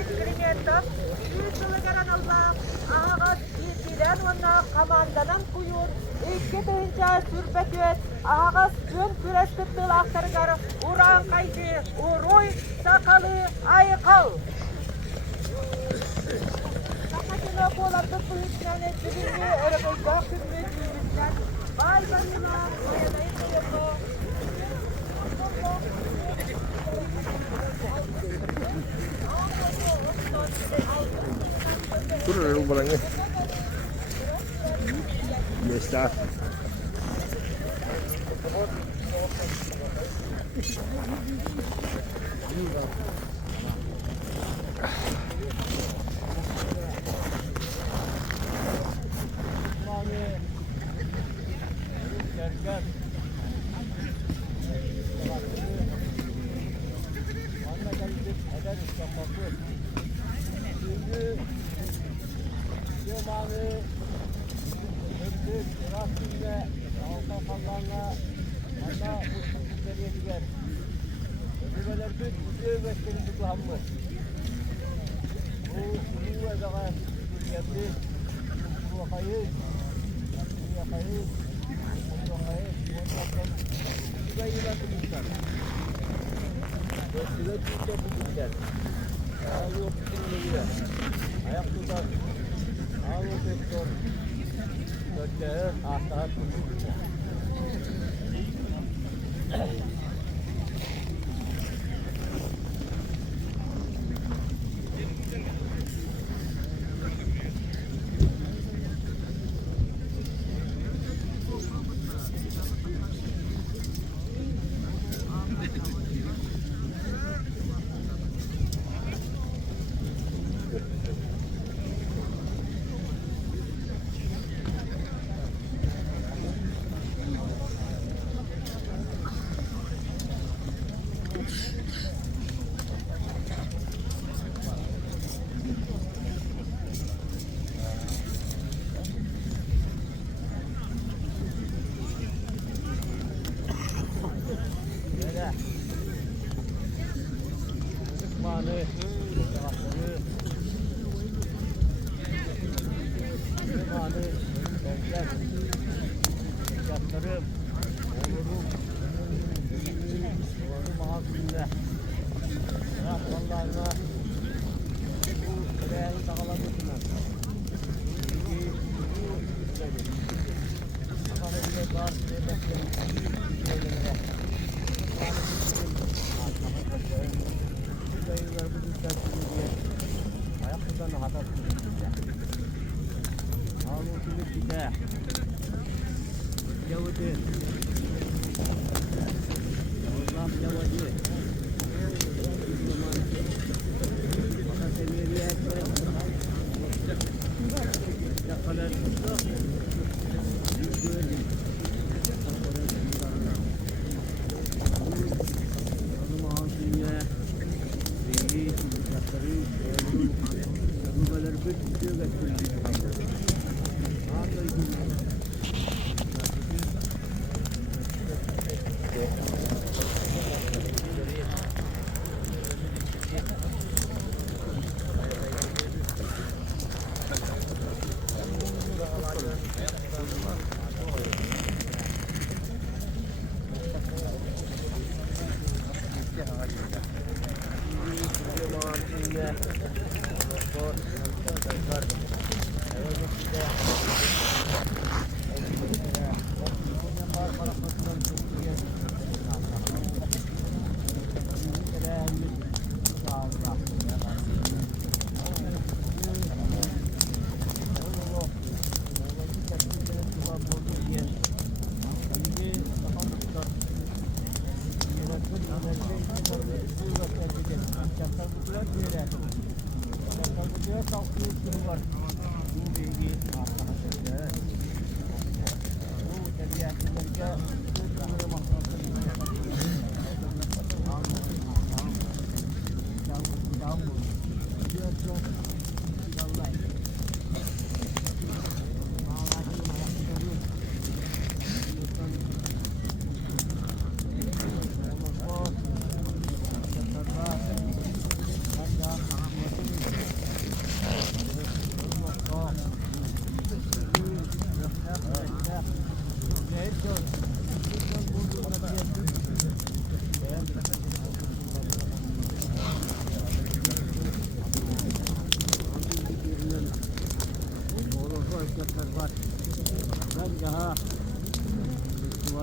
escrimientos, y tulegeranıllar, ağız bilgilen onlar kamandanan kuyur, iki tığınca sürbetüet, ağız ön pürestüktül aktargar, uran kaydı, uruy, sakalı, ayıkal. Sakatına kolandık bu hüsnen ettiğini, örgüzde hüsnetliğimizden, vay başına, bayanayı koyuyor. Turun yung barangay. Besta.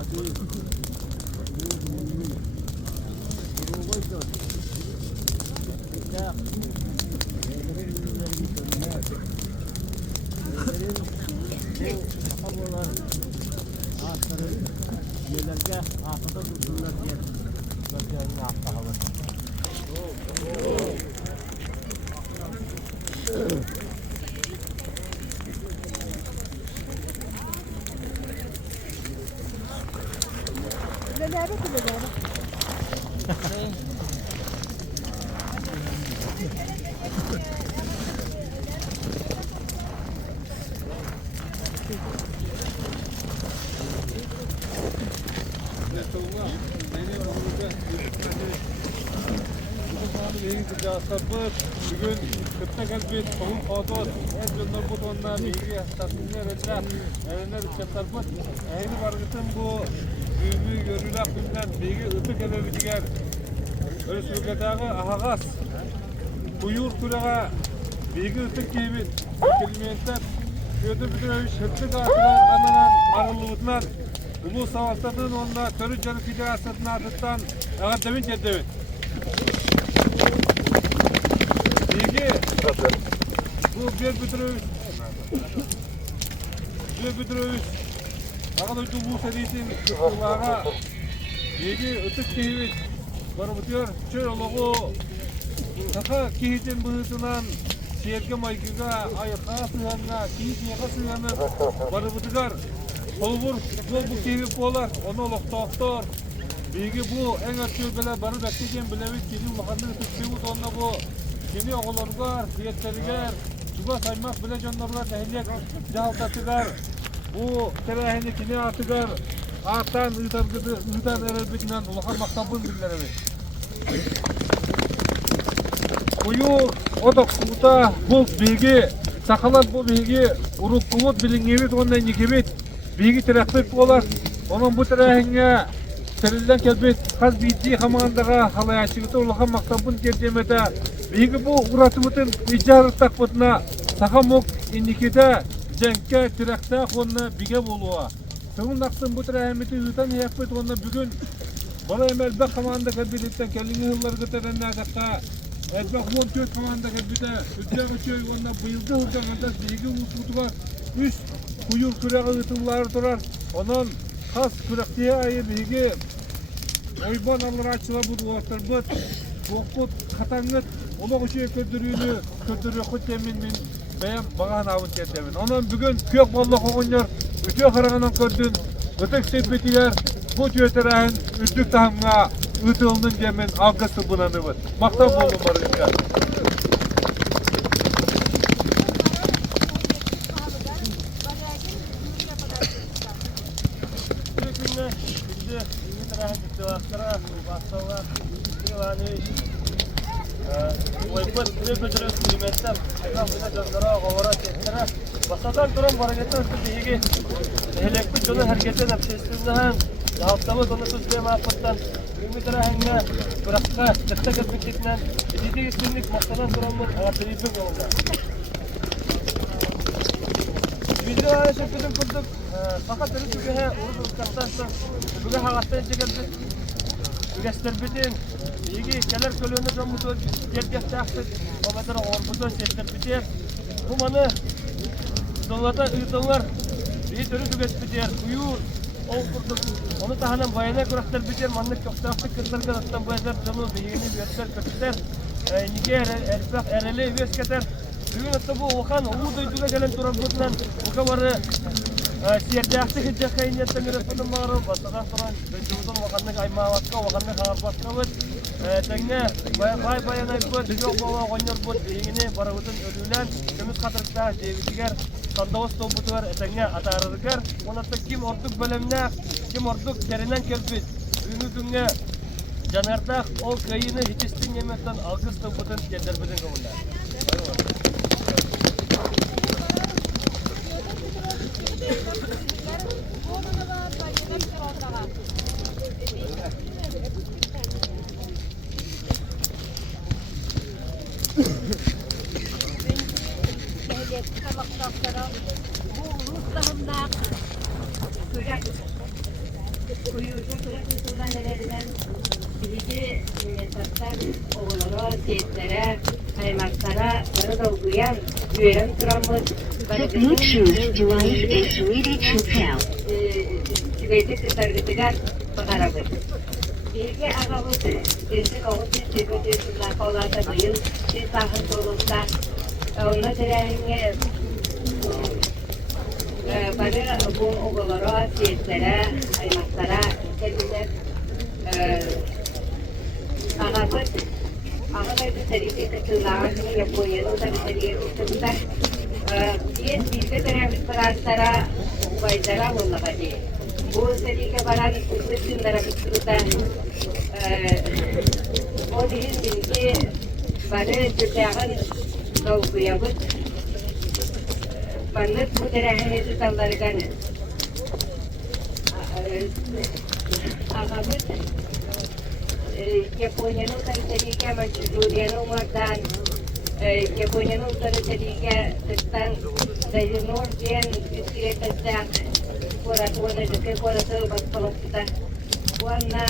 Bugün kıtta kalbet, tohum kodot, her yıllar bu tonlar, bilgi, tasminler, erenler, çatarpıt, ehli vargıtın bu büyümü görüler günden, bilgi, ıtık ebebidiger, öyle sürgadağı ahağaz, kuyur küreğe, bilgi ıtık giybit, kelimiyetler, gödü büdürövüş, hıptık atılar, ananan, arılığıtlar, ulu savaştadığın onda, törü canı federasatın adıttan, ağademin çeddevin. Bilgi, bu bir büdürövüş, ağalı bu serisin kutlulara, bilgi ıtık kehivit, bana bitiyor, çöl oluğu, taka kehitin bıhıtından, şehirge maykıga, ayıqa sığanına, kehit yaka sığanır, bana bitigar, olgur, bu kehivit bolar, onu oluqtaqtar, bilgi bu en atıyor bile, barı bekleyeceğim bilevit, kedi ulaqanlığı tıkkıvut, onunla bu, kedi oğulurgar, diyetleriger, çuba saymak bile canlarlar, tehillek, cahaltatıgar, bu terahini kine atıgar, ağıttan ııdan erelbetinden ulaqan maktabın billerimi. Kuyu, odak kuta, bu bilgi, sakalar bu bilgi, uruk kuvut bilingevit, ondan yekevit, bilgi teraklık olar, onun bu terahine serilden kelbet, kaz bitti hamağındağa halayashıgıtı ulaqan maktabın kercemede, bilgi bu uğratıbıtın icarı takbıtına, sakamok indikede, Cenk'e tirakta konuna bige boluğa. Tığın aktın bu terahimeti hıtan yapıt onunla bugün bana emel bek kamanda kelbiditten kellini hılları gıtadan nadakka elbek 14 kamanda kelbide üdden uçuyor onunla bıyıldı hırdangandas bilgi usutu var. Üst kuyur küreği ıtımları durar. Onun kas kürektiğe ayı bilgi oyban alır açıla bu otur bıt. Bokut katangıt ola uçuyor kördürüyor kut yemin benim bağın avın kendemin. Onun bugün kök bolluk oğunlar, ütüye kırağından gördün, ötek sepetiler, bu tüyeterahin ütlük tahımına ütüldün demin avgısı bunanı var. Maktab oldum barınca. Türkünle, şimdi İngiltere'nin iktidaklara, baksana, İngiltere'nin Oyput ne götürüyor kıymetler, buna canlara avara çektere. Basadan duran hareketler üstündeki elektrikli canı hareketten hepsinden haftamız onu tutmaya mahputtan ümidere henge bırakka tıkta gitmekten dediği günlük masadan duranın atrifik oldu. Video arşivini kurduk. Fakat dedi ki he urdu kastasın. Bugün havadan çıkardı. Ügesler bitin. İyi keler kölünü zamutör gerçek taktı. O kadar orbuda sesler biter. Bu manı dolarda ırdanlar bir türlü üges biter. Uyur. Kurduk. Onu tahanan bayana kuraklar biter. Manlık çok taktı kırlar kadar bu ezer canı beyni verser kötüler. Niger elbak ereli ügesketer. Bugün hatta bu okan umudu gelen turabutlan o kamarı siyerjahsı hicce kayniyetten üretmenin bağırı basadan sonra bencuğudun vakanlık aymavatka vakanlık ağırbatka var tenge bayan aykut yok baba oynyor bu yine baravutun ölülen temiz katırkta devitiger sandavuz toputu var tenge atarırgar onatta kim orduk bölümne kim orduk terinen kelbit ünüdünge janartak o kayını hiç istin yemekten algız toputun kenderbidin kavunda Kuyucu kırıklıkından nelerinden bilgi mesajlar oğulları, seyitlere, kaymaklara, sarı dolguyan, güveren turamız. The Bluetooth device is ready to pair. Sübeyde kısargıtıgar bakarabız. Bilgi ağabız, izin oğuz sübeyde sızlaka olanda bayıl, siz sahın sorulsa, onunla tereyine bana bu oğulları, seyitlere, kaymaklara, kendiler ağabız, ağabız serisi kıtılağını yapıyor, o da seriye kıtılda. Yes, bizde tereyimiz paraslara, bayzara olmalı. Bu serike baran kısımlara kısımda o değil ki bana tütağın kavguyabıt bana bu tereyini tutallargan ağabıt Japonya'nın terike Manchuria'nın vardan Japonya'nın terike tıstan Dayınor diyen üsküretten Kuara juga kuara sebab kita warna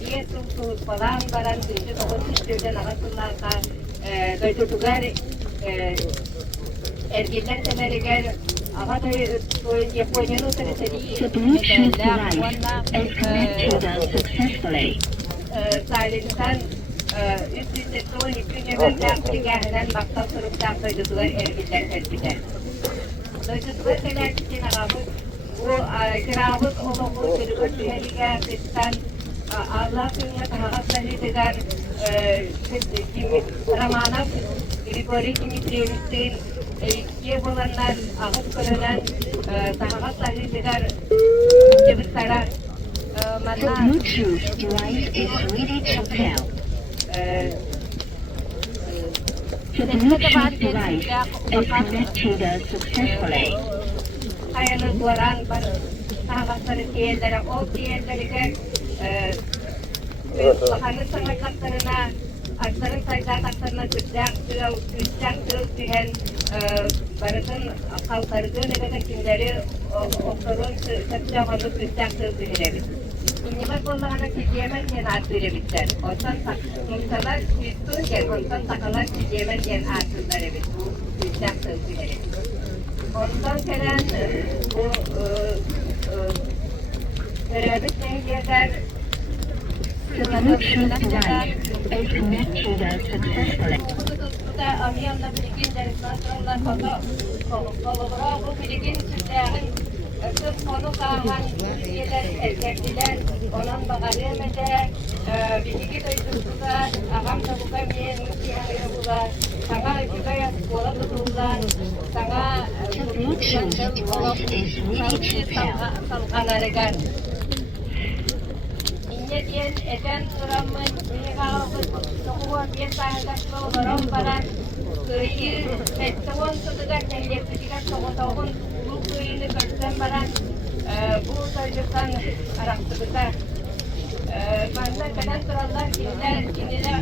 dia tuh palang barang itu kalau sudah dan akan tulangkan dari tugar ergitan semerikar apa tuh dia punya nu terjadi The Bluetooth device is connected successfully. Sayılan üst tuh hipnya banyak perjalanan bakal terus sampai tugar ergitan. Dari tugar saya kita ngabut वो किरावत ओमो तिरुपति हेलिका पिस्तान Allah punya tahap seni dengan ramana Grigori kimi prioritin ye bulanlar ahut kolanan tahap seni dengan cebisara The mana Bluetooth device is ready to pair. The Bluetooth device is connected successfully. Ayana tuaran bar tahap seni dari OTN dari kan Bahanı sana katlarına, aktarın sayıda katlarına tutacak terus diyen barışın kalkardığı ne kadar kimleri oktorun tutacak onu tutacak terus diyelim. İni bak onlara çizeyemen gen artırı biter. Ondan muhtalar üstün gen, ondan takalar çizeyemen gen artırları bit. Bu tutacak terus diyelim. Ondan gelen bu terörist nehirler The Bluetooth device is connected successfully. Burada Amerika'da bilgin derslerinden fazla kolaborasyonu bilgin türlerin kız konu kalan Türkiye'ler erkekler olan bakarımda bilgi duyduğunda ağam da bu kadar müsiyahı bular sana juga sekolah tutulan sana The Bluetooth device is ready to pair. anarikan Diyan eden ramai mereka semua biasa hendak orang barang kiri tahun sedekat yang dia berikan tahun buku ini kerjaan barang buku kerjaan orang sebesar mana kadang terlalu inilah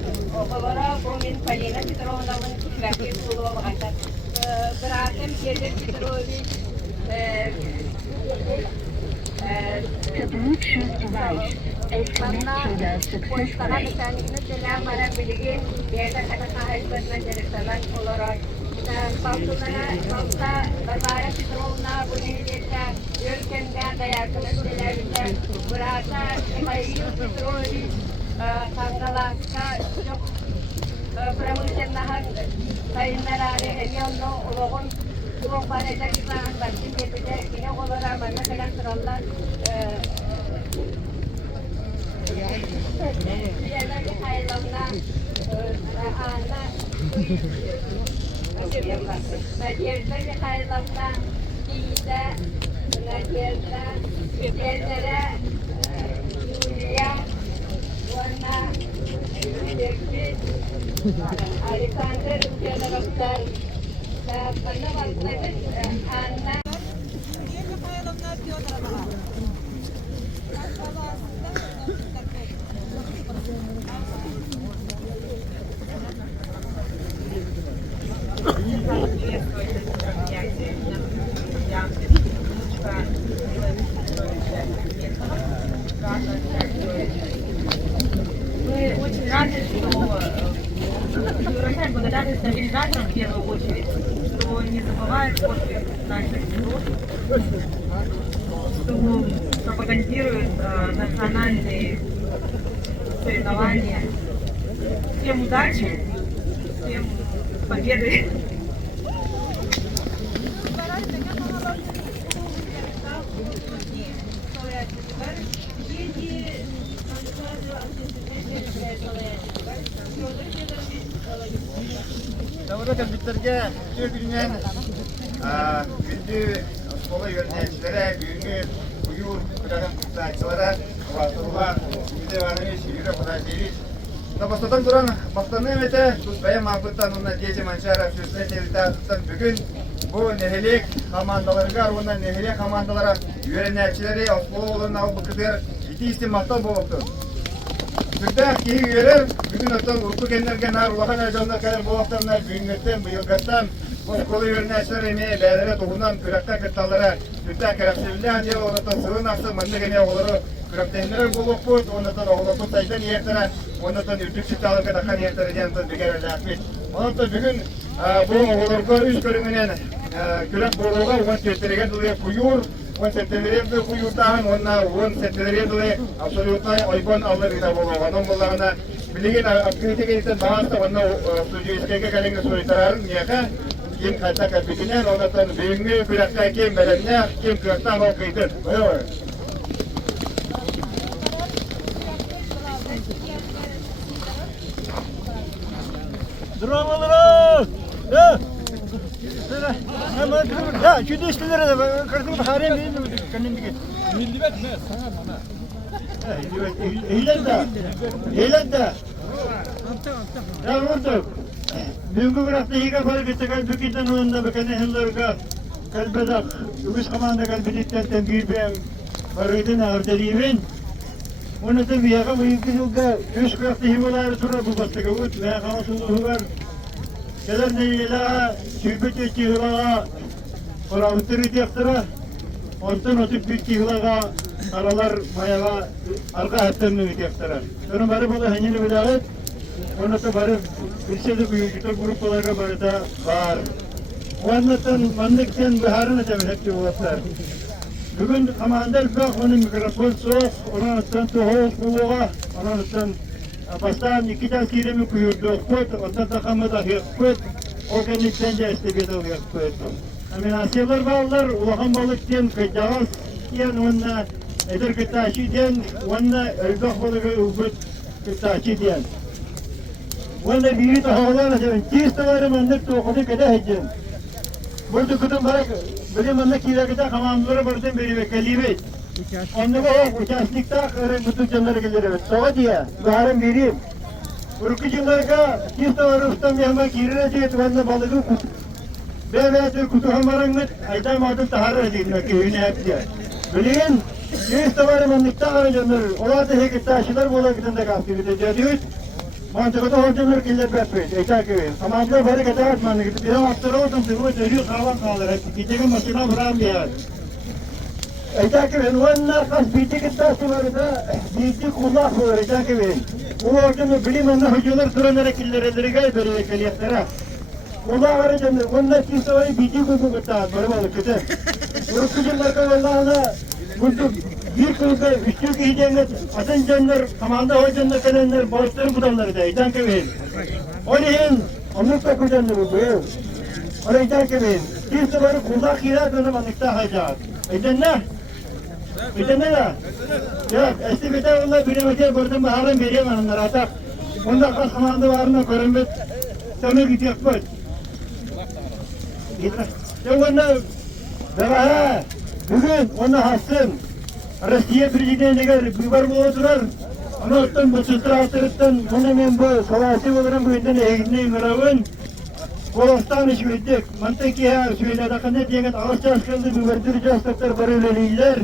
orang komin palina kita orang lawan lagi pulau bahasa berantem jadi kita The Bluetooth device is connected successfully. Para bilgin biasa kata-kata dari zaman kolorot kita pausa berbara fitrona bunyi desa yurken ada ya kena kita berasa kayu fitroni kangala ka jok pramusen nahan kainara ada henyono ulogon Kung para sa ibahan bansin kita kinakolora mana kadang terlalu dia lagi kayak lona anak Nadia lagi kayak lona kita Nadia Julia warna David Alexander udah daftar karena waktu anak Dia kaya lang na diyo talaga. выражаем благодарность организаторам в первую очередь, что не забывает после наших судов, что пропагандирует национальные соревнования. Всем удачи, всем победы. Davada kəlbitlərə gündən gündü şkola yöneticilərə, büyüğü, buyur, bırakın kutlayıcılara, varsılığa, müdevarını, şiirə kutlayıcıyız. Tabastatan duran baktığını emete, tutbaya mahbuttan onunla diyece manşara, süsle telita tuttan bugün bu nehelik komandalarına, onunla nehelik komandalara yöneticileri, Osmanlı olanlar bu kadar ciddi istimahta boğuldu. Türk'te iyi üyeler, bütün ötten urku kendilerine nar, ulakan ajanlar kadar bu haftanlar büyünmetten, bu yılgattan, bu skolu yöneticiler emeğe, beylere, tohunan, kürekta kırtallara, Türk'te kerepsevliler diye ondan sığın aksı, mandık emeğe olur, kürektenler buluk bud, ondan oğlukut saydan yertere, ondan ürtük çıtalı kadar yertere diyen bir kere lakit. Ondan bugün bu oğulurga üst bölümünen kürek buluğa, on çetiregen dolayı kuyur, on setteleriyem de kuyurtağın, on setteleriyem dolayı absolutna ayban alır ida buluğa. Onun bulağına bilgin aktivite gelirsen bağızda onunla sucu iskeke kalenge soytararın niyaka, kim kayta kapitinen, ondan büyüğü kürekta kim belenine, kim kürekta o kıytır. Buyur. Duramalara! Ya! Ya, şu dişlilere de kırdım harem değil mi kanın dige? Millibet ne? Sana bana. Eğlen de. Ya vurduk. Büyüngü bıraktı higa fark etti kalbikten onunla bakane hınlarga kalbedak. Übüş kamanda kalbiditten tembir ben varıydın ağırdeliyim. Onu da bir yaka büyüktü yılda üç bıraktı himaları sonra bu bastığı ut ve kamasını var. Kadar neyle şüphet ettiği hılağa oravutları yaptıra. Ondan otup bitti hılağa aralar mayağa arka hatlarını yaptıra. Sonra bari bana hanyeni müdahale. Onu da bari bir şeyde büyüktü gruplara bari da var. O anlatan mandıktan baharına da hepsi olaslar. Bugün kamandar bak onun mikrofon soğuk, ondan tohuz buluğa, ondan baştan iki tane kiremi kuyurdu, ondan takımı da yapıp, organikten de istebiyat oluyor. Amin asyalar bağlar, ulağın balık diyen, kaycağız diyen, onunla eder kıtaşı diyen, onunla ölbek balığı ubut kıtaşı diyen. Onunla biri tahavlar nasıl, tiz tavarım anlık tokudu kadar hecim. Burada kutum barak, benim anlık kirakıda kamandları buradan beri vekalibet. Onunla o uçaslıkta kırın kutu canları gelir. Soğa diye, baharım vereyim. Urkucularga tiz tavarı ustam yama kirine diye tuvanla balığı kutu. Böyle kutu hamarangıt, aydan adım taharı edilmek köyüne hep diye. Bilin, tiz tavarı manlıkta kırın canları. Ola da hek taşılar bola gidinde kaptırdı diyor. Mantıklı hocalar killer bekliyor. Eyta köyü. Kamandlar bari kadar atmanı gitti. Bir hafta oldum sizinle çocuğu kalan kalır. Gideceğim maçına vuran bir yer. Eyta köyü. Onlar kas bitti gittası var da bitti kulak var. Eyta köyü. Bu hocamı bilim anla hocalar duranlara killer elleri gayet böyle keliyetlere. Kulak var canım. Onlar kimse var bitti kutu gitti. Böyle balık gitti. Urkucular kavallarına bulduk. Bir kılda üstü giyeceğiniz atın canlar, kamanda hocanlar kalenler, boğazların budalları da eytan kemeyin. Onun omuzda kucanlı bu böyle. Onu eytan kemeyin. Bir sıvarı kulak hirat onu manlıkta hayacak. Eytan ne? Eytan ne la? Yok, eski biter onlar bilemekler buradan baharın vereyim hanımlar atak. Onda kas kamanda varına görünmet. Sana gidiyor böyle. Gitme. Ya onda, bebara, bugün onda hastın. Rusya prezidentiga biber bulup durar. Ondan bu çıtırtırdan bunu men bu savaşı olarak bu yüzden eğitmeyi mıravın. Kolastan iş bittik. Mantıki ya söyledi kanı diye ağaçta askıldı biberdir jastaklar barıleliler.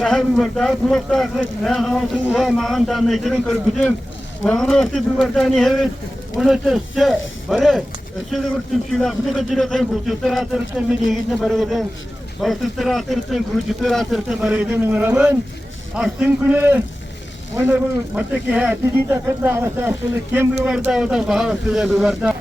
Daha biber daha kulakta akıt ne havası uha mağan tanıyıcının kırpıdım. Mağana astı biberden evet. Onu testçe bare. Öçeli bir tümşülaklı kaçırı kayın bu çıtırtırdan men eğitme barıleden. Çıtırtırdan kurucuturtırdan barıleden mıravın. Astın külü. Onu bu mantıki ya dedi de kadar ağaçta askıldı. Kim biber daha o da bağlı biber daha.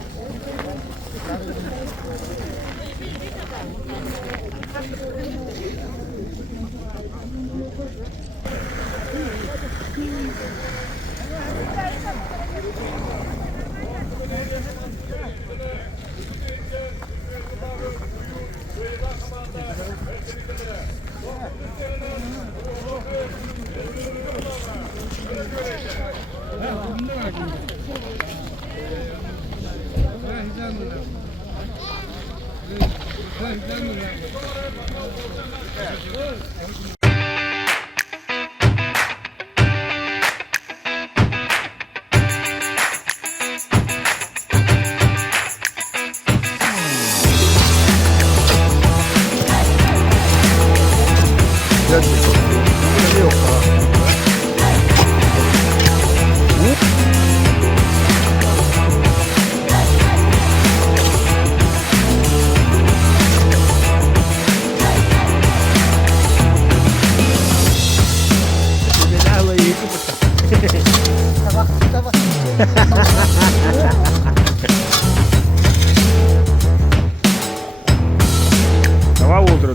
Tava outra.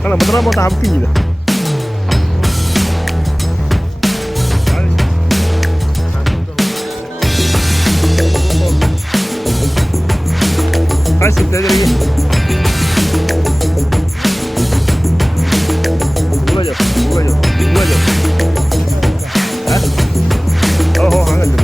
Kalau beneran mau tahap tinggi dah. Hai, kita lagi. Dua aja. Hah? Oh, hangat tu.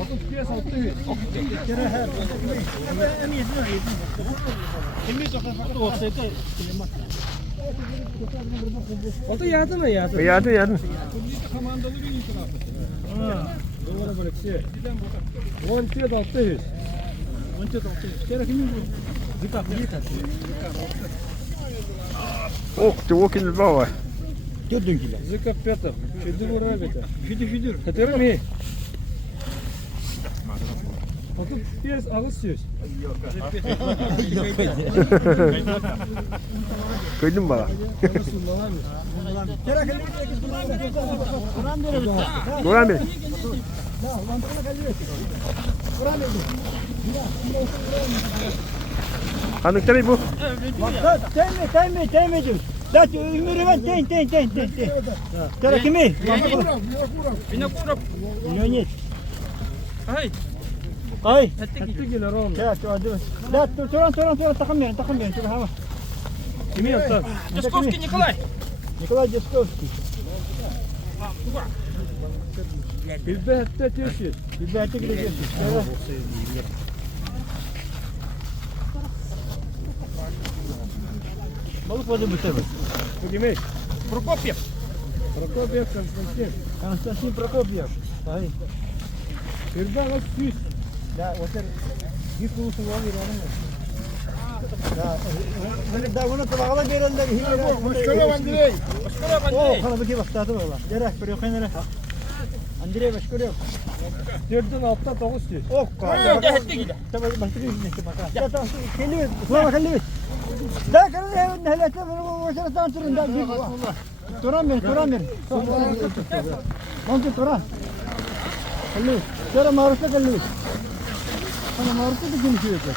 Otuz piyas 600. Otu yadı mı yadı? Yardım. Komandalı bir itirafı. Doğru bırakıyor. 10 piyas 600. 10 piyas 600. Kere kimin bu? Zikap. Åk in bra. Zikap Petr. Şimdi buraya beter. Şimdi. Kater mi? Otuz piyas 600. Koydum bana. Duran Bey. Hanıkları bu. Temizim. Da ümürü ben ten. Tera kimi? Leonid. Ay. Hattı gelir oğlum. Ya hadi. Da turan takım ben. Dur hava. Kimi yaptı? Jaskovski Nikolay. Nikolay Jaskovski. Bilbe hatta diyorsun. Biz de artık gideceğiz. Balık vadı bu tabi. Bu kimi? Prokopyev. Prokopyev Konstantin. Konstantin Prokopyev. Hayır. Bilbe 600. Da otel bir kuruşu var İran'ın. Ya da bunu tabağına verenler hiç. Başkala Andrei. O kana bir bak tadı var. Derek bir yok nere. Andrei başka yok. 4'den altta 900. Oh kana. Da hetti gide. Tabii başka bir ne bak. Ya tamam kelli. Kulağına kelli. Da kana ne hele bunu o sana tanıtırım da. Turan ben. Montu turan. Kelli. Sonra marufta kelli. Ana marufta da kim şey yapıyor?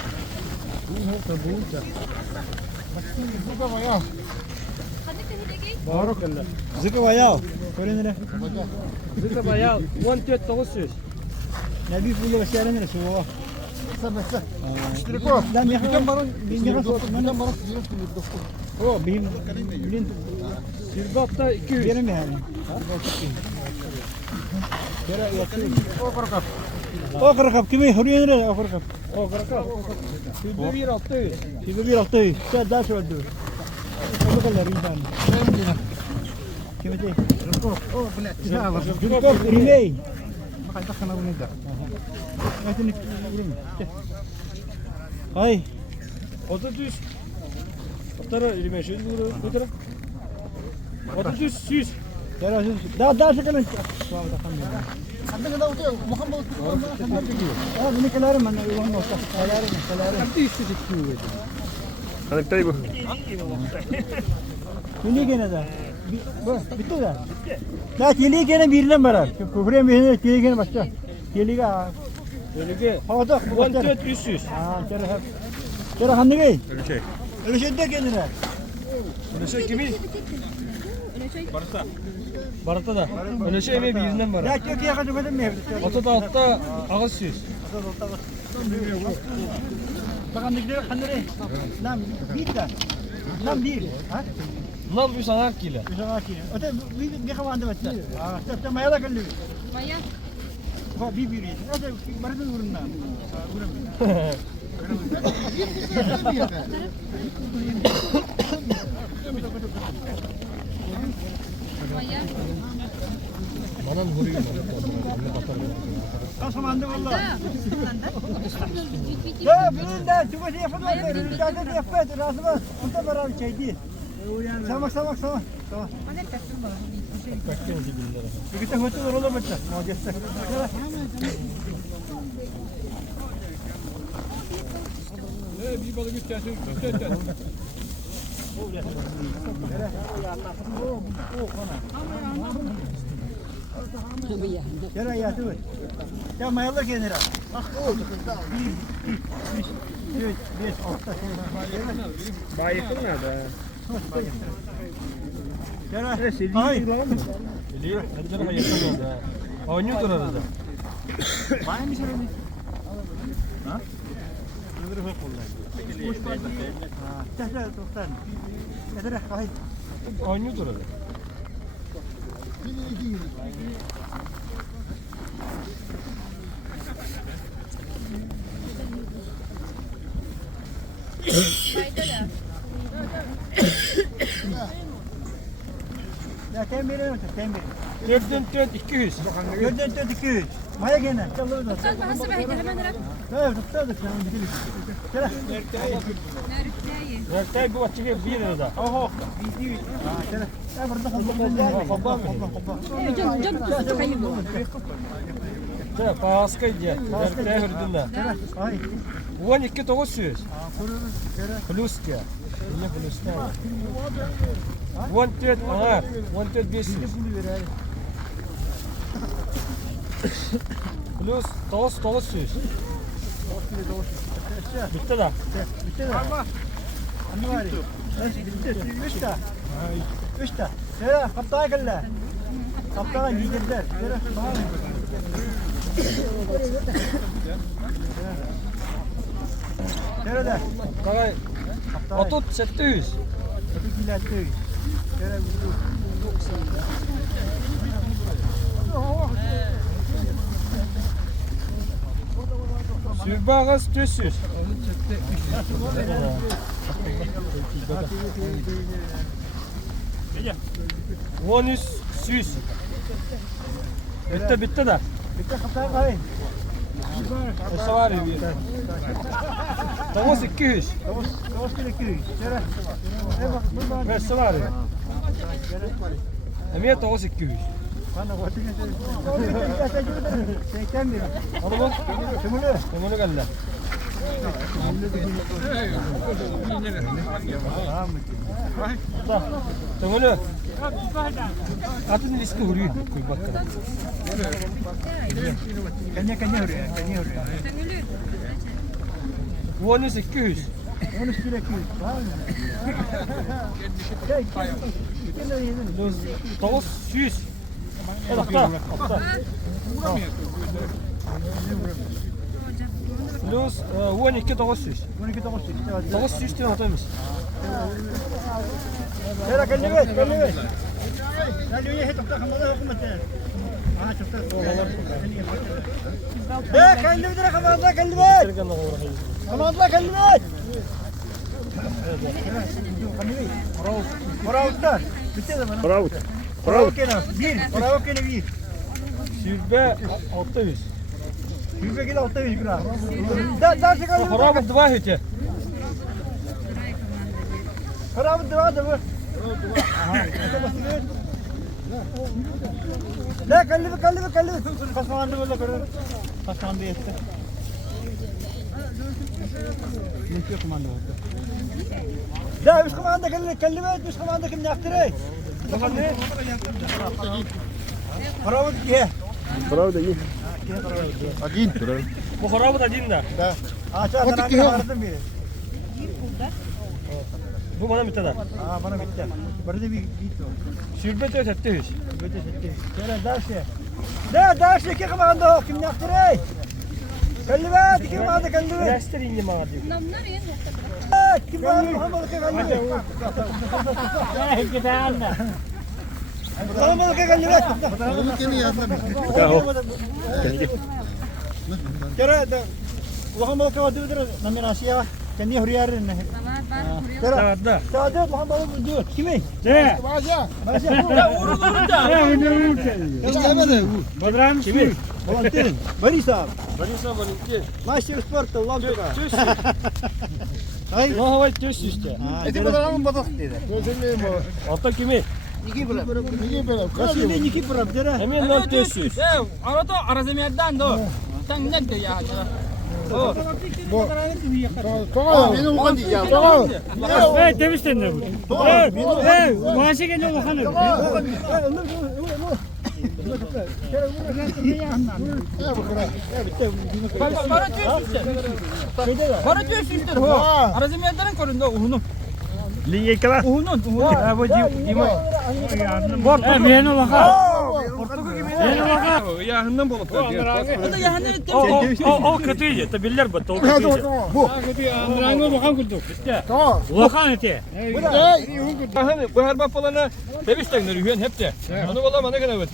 Bağırık eller. Zıkı bayağı. Korenere. Zıkı bayağı 14 900. Ne bir pulu başarı neresi o? Sabah. İştiriko. Ben yakın barın bildiğin barın. O benim bilin. Sirbatta 200. Benim yani. Kera yakın. O kırkap kimi huriye nereye o kırkap? O kırka. Bilbe 1 600. Şimdi bir hafta sen daha şöyle dur. O kadar insan. Kimi de? Kırkap rimey. Bakın bakın bunu da. Metin vurayım. Ay. O da düz. Otara 25 vurur. Bu tara. O da düz 100. Daha sekalın. Bunu kelarım ben ulan olsa. Kelarım. Hatta istedik ki. Hanıkları bu. Bunu gene de. Bitti de. Ya teli gene birine varar. Kufre birine teli gene başka. Teli ga. Böylece Havada bu başka. 14 300. Ha, kere hangi gay? Şey. Öyle şey de kendine. Öyle şey kimi? Barata. Barata da. Öyle şey mi birinden var. Ya çok yakın demedim mi? Oto da altta ağız 100. Bakın ne gidiyor kandıre. Nam bir de. Nam bir. Ha? Lan bu sana kile. Bir zaman ki. Öte bir kavandı battı. Ha, tabii maya da kalıyor. Maya. Ha bir. Öte barıdı vurunna. Vurun. Maya. Bana vuruyor. Kasamandı vallahi. Ya bilin de çok şey yapmadı. Rüzgarda da yapmadı. Razıma. Onda beraber çaydı. Samak. Tamam. Bir de hoşça olur mu? Mucizse. Bir balık ihtiyacı yok. Gel ya dur. Ya mayalı kendine. Bak o. Bir altta şey. Daha yakın nerede? Gel. Ay. Biliyor. Hadi tarafa yakın oldu. Oynuyordur arada. Var mı şöyle? Ha? Öbürü hep oldu. Hoş geldin. Ha. Tehler dostlar. Tehler kayıt. Oynuyordur arada. Ya tem veriyor musun? Tem veriyor. 4'den 4 200. Gördün tut 200. Maya gene. Çalıyor da. Nasıl behdi hemen rap? Evet tutsadık sen gidelim. Gel. Nerede bu açık 1 lirada. Oho. Gel. Ya burada kabba. Can hayır bu. Ya pahaska diye. Nerede hırdında. Ay. 12 900. Plus diye. Ne plus ne? 14 aha. 14 500. Plus 900. Bitti da. Anne var. Bitti. 3 ta. 3 ta. Gel kaptaya gel. Kaptaya giderler. Gel. Nerede? Karay. 30 700. Öteki ileride. Gel. Sürbağız 400. Bonus 100. Bitti da. Bitti kaptaya kay. Esa var ya. Tamam 200. Kavus kile 200. Gel. Bak buradan. Esa var ya. Emiye tamam 200. Bana götürün. Sen mi? Hadi bak. Tümülü. Tamam geldi. Tamam. Atın riski vuruyor. Koy bakalım. Kanya oraya. Bonus 200. 13 kile 200. Var mı? Tamam 100. Hatta. Plus 12 900. 12 900. 900 tane ataymış. Kaya kalli ver. Kalli ver. Hep takamadı hukumetten. Ha çok da. Kalli ver kamanda kalli ver. Kamanda kalli ver. Bravo. Bitti de bana. Bravo kenar. Bravo kenar bir. Sürbe 600. Yüzde gel 600 gram. Daha çıkalım. Bravo 2 hete. Bravo da bu. Ne kalli. Kasmandı böyle kırın. Kasmandı yetti. Ne yok kumanda orada. Da üst kumanda kalli ver. Üst kumanda kim yaktırı? Bakın ne? Bravo diye. Bravo da iyi. Bu bravo da dinle. Aşağı taraftan biri. Bu bana bitti da. Aa bana bitti. Burada bir bit var. Sürbe 400. Böyle bitti. Şöyle daha şey ki kumanda kim yaktırı? Kalli ver. Kim kumanda kalli ver. Rester indi mağdi. Namlar yeni. Kim kumanda Muhammed kalli ver. Muhammed kalli ver. Kira da Muhammed kalli ver. Nominasi ya. Kendi huriyarin. Da da. Sade Muhammed diyor. Kimi? De. Başa. Badran kimi? Valentin. Борисов. Barisa Valentin. Мастер спорта Лампика. Ay. Ne hava 400 de. Eti badanın badak dedi. Ata kimi? Niki bırak. Nasıl ne niki bırak dere? Hemen lan 400. Arada arazemiyerden de o. Sen ne de ya? Benim okan değil ya. Evet demiştin de bu. Maaşı gene bakanım. Para diyorsundur ho. Arazemiyerden korunda uhunu. Linye kala. Uhunun. Ha bu Dima. Bak meyene bakar. Meyene bakar. Yakından bulup da diyor. O da yahanı ettim. O kötüydü. Tabiler bu. O kötüydü. Bu. Andrango bakan kurdu. Bitti. Bakan eti. Bu her bapalarına bebişten yürüyen hep de. Onu valla bana kadar var.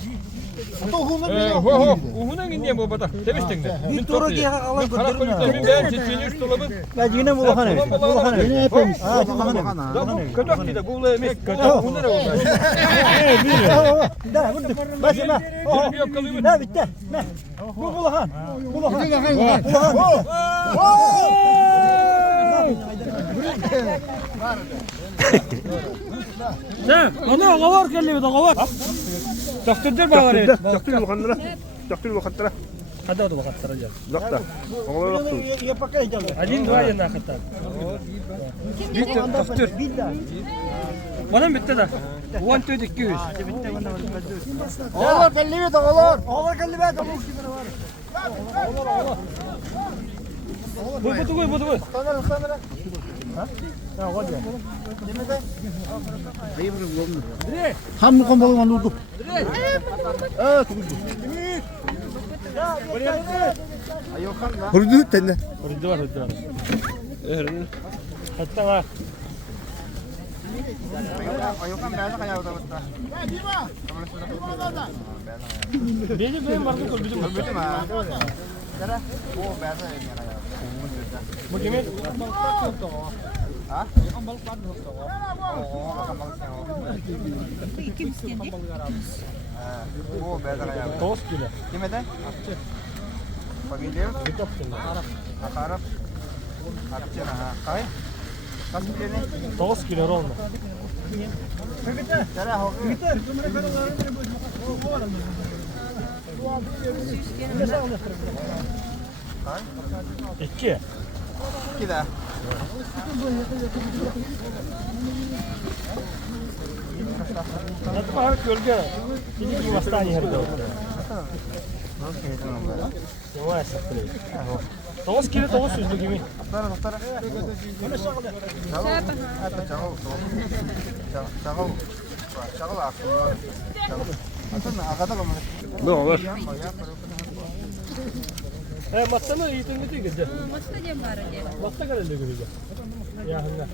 Uğunan indiye bu bata. Demiştin de. Bir tora diye alan Kara kulüpte min ben çeçeni üst dolabı. Ben yine Mulhan evi. Mulhan evi. hepimiz. Ha, Mulhan evi. Da bu kötü bir de bu emek kötü. Bu ne oldu? Da, vurdum. Başıma. Bir yok kalıyor. Ne bitti? Ne? Bu Mulhan. Mulhan. Ne? Bana kavar kelli bir de kavar. Doktordur bağırıyor. Doktor bakandara. Doktor bakandara. Hadi hadi bakalım tarayacağız. Doktor. Oğlan doktor. Yapak ayı geldi. Alin dua yerine akıttar. Bitti doktor. Bana bitti de. Ulan tüydük 200. Oğlum kelli bir de oğlum. Ağlar kelli be kabuk gibi var. Bu. Kamera. Ya hadi. Ham mı kombalı mı oldu? Evet. Hurdu tende. Hırdı var. Hatta var. Ayokan biasa kayak udah betul. Benim marka kol bizim. Betul mah. Cara, oh biasa ini kayak. Bu kimin? Hah? Oh, kambal oh biasa kayak. Toz kilo. Kim itu? Pagiliw? Bitap kilo. Akarap. Arapça nah. Kay? Kaç kilo ne? Toz kilo olma. Cara hobi. Kay? 2. İki daha. Hatta var gölge. Şimdi bir hastane yerde. Yavaş saklı. Toz kilo toz süzdü gibi. Doktor. Cakal aku. Atın agada kamu. Ne olur? Masta mı eğitim mi değil ki? Masta diye var ya. Masta kadar da göreceğim. Ya hanga.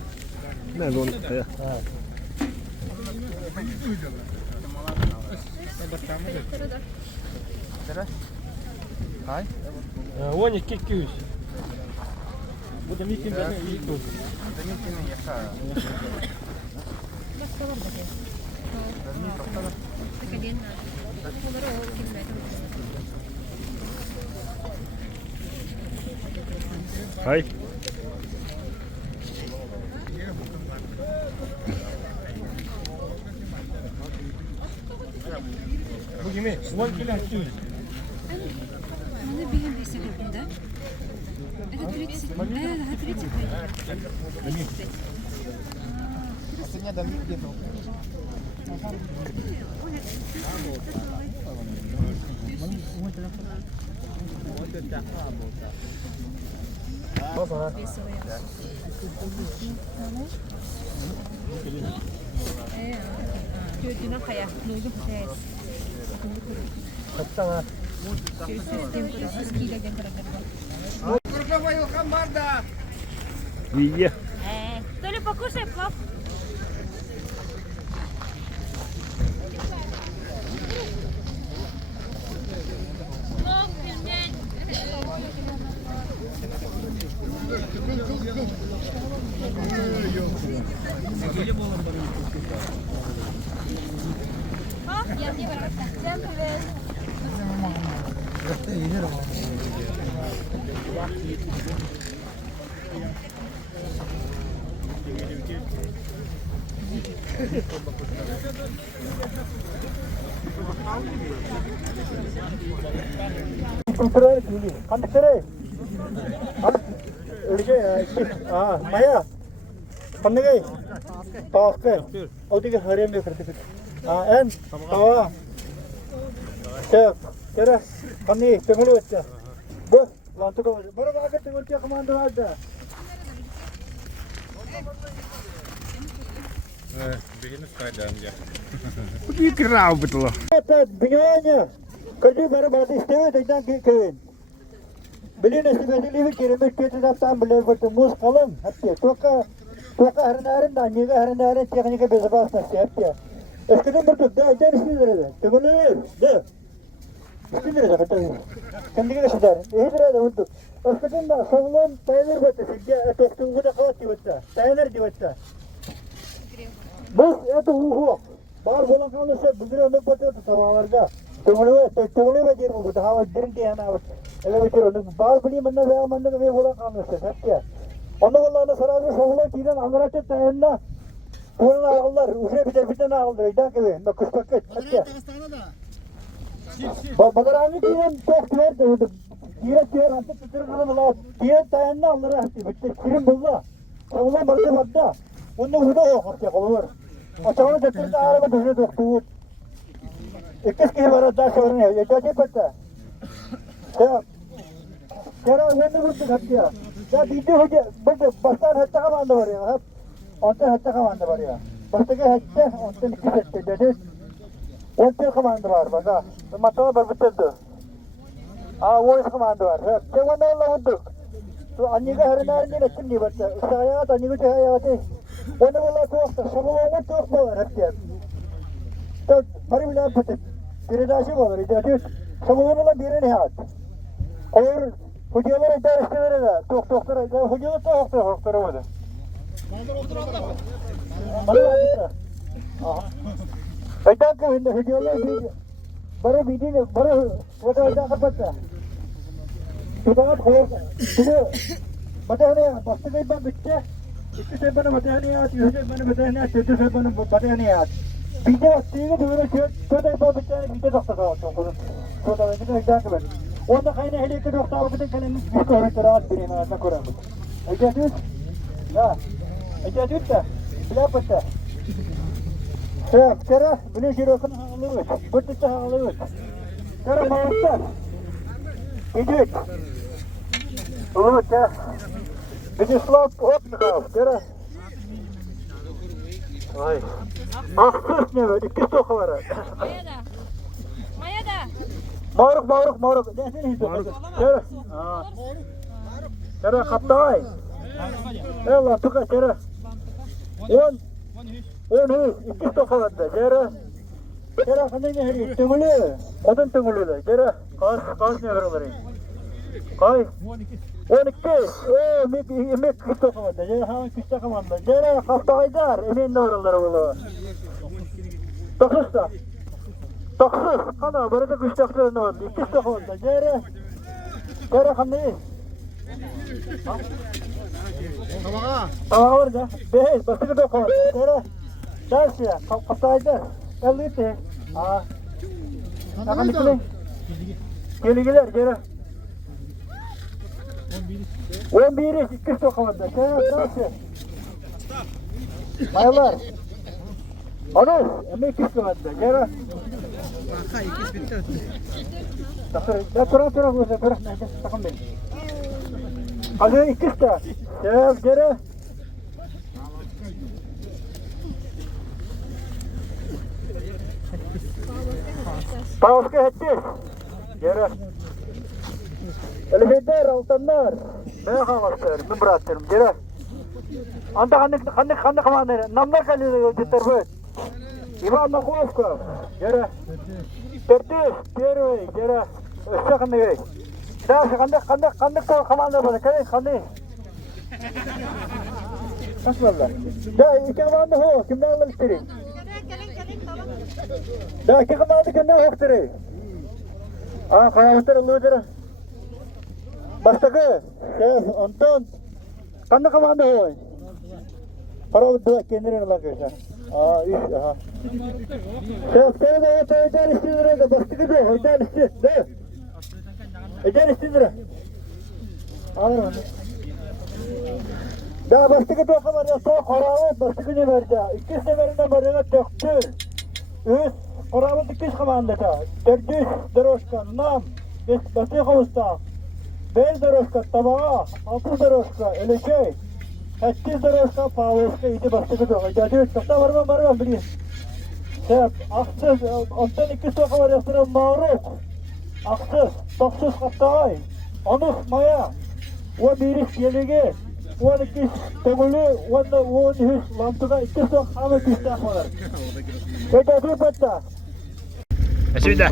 Ne don ya. Cara? Kay? 12 200. Bu da mikin de iyi oldu. Demi sini ya kak. Hay. Bu kimi? 10 kilo 200. Onu benim de sebebinde. Это 30. Это 30. Maksudnya demi gitu. Gördüğüne kaya. Nuydu kaya. Hatta var. İyi. Только покушай, пап. Kandıkları. Öyle Maya. Kandıgay. Tavakı. O diye harem yok artık. En tava. Çek. Kere. Kandı. Tengulu etçe. Bu. Lantuk oldu. Bana bakın tengulu komando vardı. Bu kirau betul. Evet, dünyaya. Kalbi beraber istemeyi de köyün. Bilin esibediliği kiremit kötü zaptan bile koydu. Muz kalın. Hepsi. Toka hırnarın da, niye hırnarın teknik bezabas nasıl hepsi. Eskiden bir tut, da eden işini verirdi. Tengulu. De. Üstündür de hatta. Kendine şidar. İyidir de unuttuk. Aslında sağlam dayanır battı. Sizce toktuğu da kavat diyorsa. Dayanır diyorsa. Bu eto hu. Bağır bolan kalırsa bizim önüne batıyor sabahlarda. Tümülü ve diyelim bu. Daha dirin diye yana. Evet bitir onu. Bağır bili manna veya manna ve bolan kalırsa. Hepsi. Onu vallahi sararı sağlam kiden anlaratı dayanna. Bunun ağlar. Uşe bir ağlar. İdan gibi. Bakış bakış. Hepsi. Bagarami kiden çok verdi. Diğer hatta tutuyor bunu. Diğer dayanna onlara hepsi. Bitti. Kirim bulla. Sağlam barda barda. Onu burada yok hepsi olur. Açıkçası getirdi araba düzüne doktu. İkiz kişi var daha sonra ne? Yeterli pata. Kera önünde vurdu hepsi ya. Ya didi hoca. Bastan hatta kamandı var ya. Ondan hatta kamandı var ya. Bastaki hatta ondan iki hatta dedi. Ondan kamandı var bak. Matala barbuttaydı. O kamandı var. Çevanı Allah vurduk. तो अन्य का हर नार ने रचन नहीं बचा साया तो अन्य को चाहे आते वो ने बोला तो सब लोगों को तो रखते हैं तो बड़ी बिना पते तेरे दासी बोल रही थी सब लोगों ने बीरे नहीं हाथ और हुजूर ने इधर इसके रहेगा तो कर हुजूर तो होकर वो दे बेटा को हिंदू हुजूर ने भी बड़े बीडी ने बड़े वो तो इधर कर पता Sudah khor, sudah. Batahnya, pasti kan bang bitte. Itu saya pernah batahnya, itu saya pernah batahnya, itu saya pernah batahnya. Bitte, tiga dua kali, sudah bang bitte, bitte dokter kau. Sudah ini kan dah kemen. Orang kaya ni helik tu dokter apa tu kan ini bitte orang terat beri mana nak korang. Aja tu, nah, aja tu tak, berapa tak? Sekarang beli sirokan halus, betul tak halus. Sekarang mau tak? Идет. Вот, Вячеслав Опников, кера. Ай. Ах, кыстнева, iki stoka var. Maya da. Maruk. Kera. Kera kaptay. Allah tuka kera. On iki stoka var da, kera. Kera kanine heri, tümülü. Odun tümülü de, kera. Kaç ne verirler? Kay. 12. Emek kışta kamandı. Jere havan kışta kamandı. Jere hafta aydar. Emin de verirler bunu. Toksuz. Kana böyle kışta kamandı. Kışta kamandı. Jere kanine. Tamam var da. Behiz. Basılı da kamandı. Jere. Ders ya. Hafta aydar. Elbette. Akan dikilin. Geligiler geri. 11'i iki sokamada. Nasıl? Mayalar. Anus. Emek iki sokamada. Geri. Takır. Bırak. Takım benim. Hadi iki sta. Geri. Pauska etti. Geri. Elbette altanlar. Ben kamarlarım, ben bıraktım. Geri. Anda kandık kamanları. Namlar kalıyor yeter böyle. İvan Nakovska. Geri. Tertip. Geri. Öşe kandık. Daha kandık kamanları böyle. Kandık. Nasıl oldu? Daha iki kamandı ho. Kimden alır istedim? Daha iki kamandı kimden hoktiri? Kayalıklar oluyor. Bastaki, Anton, kandı kamandı hoy. Para dua kendine lagi sen. İş, aha. Sen de eden istiyor da bastaki de, eden istiyor. De. Eden istiyor. Anladın. Daha bastaki de kadar ya soğuk hararet bastaki de verdi. İki seferinde barına döktü. Üst, hararet iki kamandı da. Derdüş, deroşkan, nam, bastaki usta. 5 doroşka tabağa, 6 doroşka eleşey, 8 doroşka pavuşka iti bastı da. Jadi kata var bilin. Sen aksız, ondan 2 soka var yastıran mağruk. Aksız, toksuz kaptay. Anus maya. O biris geligi. O iki tegülü, o hüs lantıda 2 soka ama küstah var. Jadi pata. Сюда.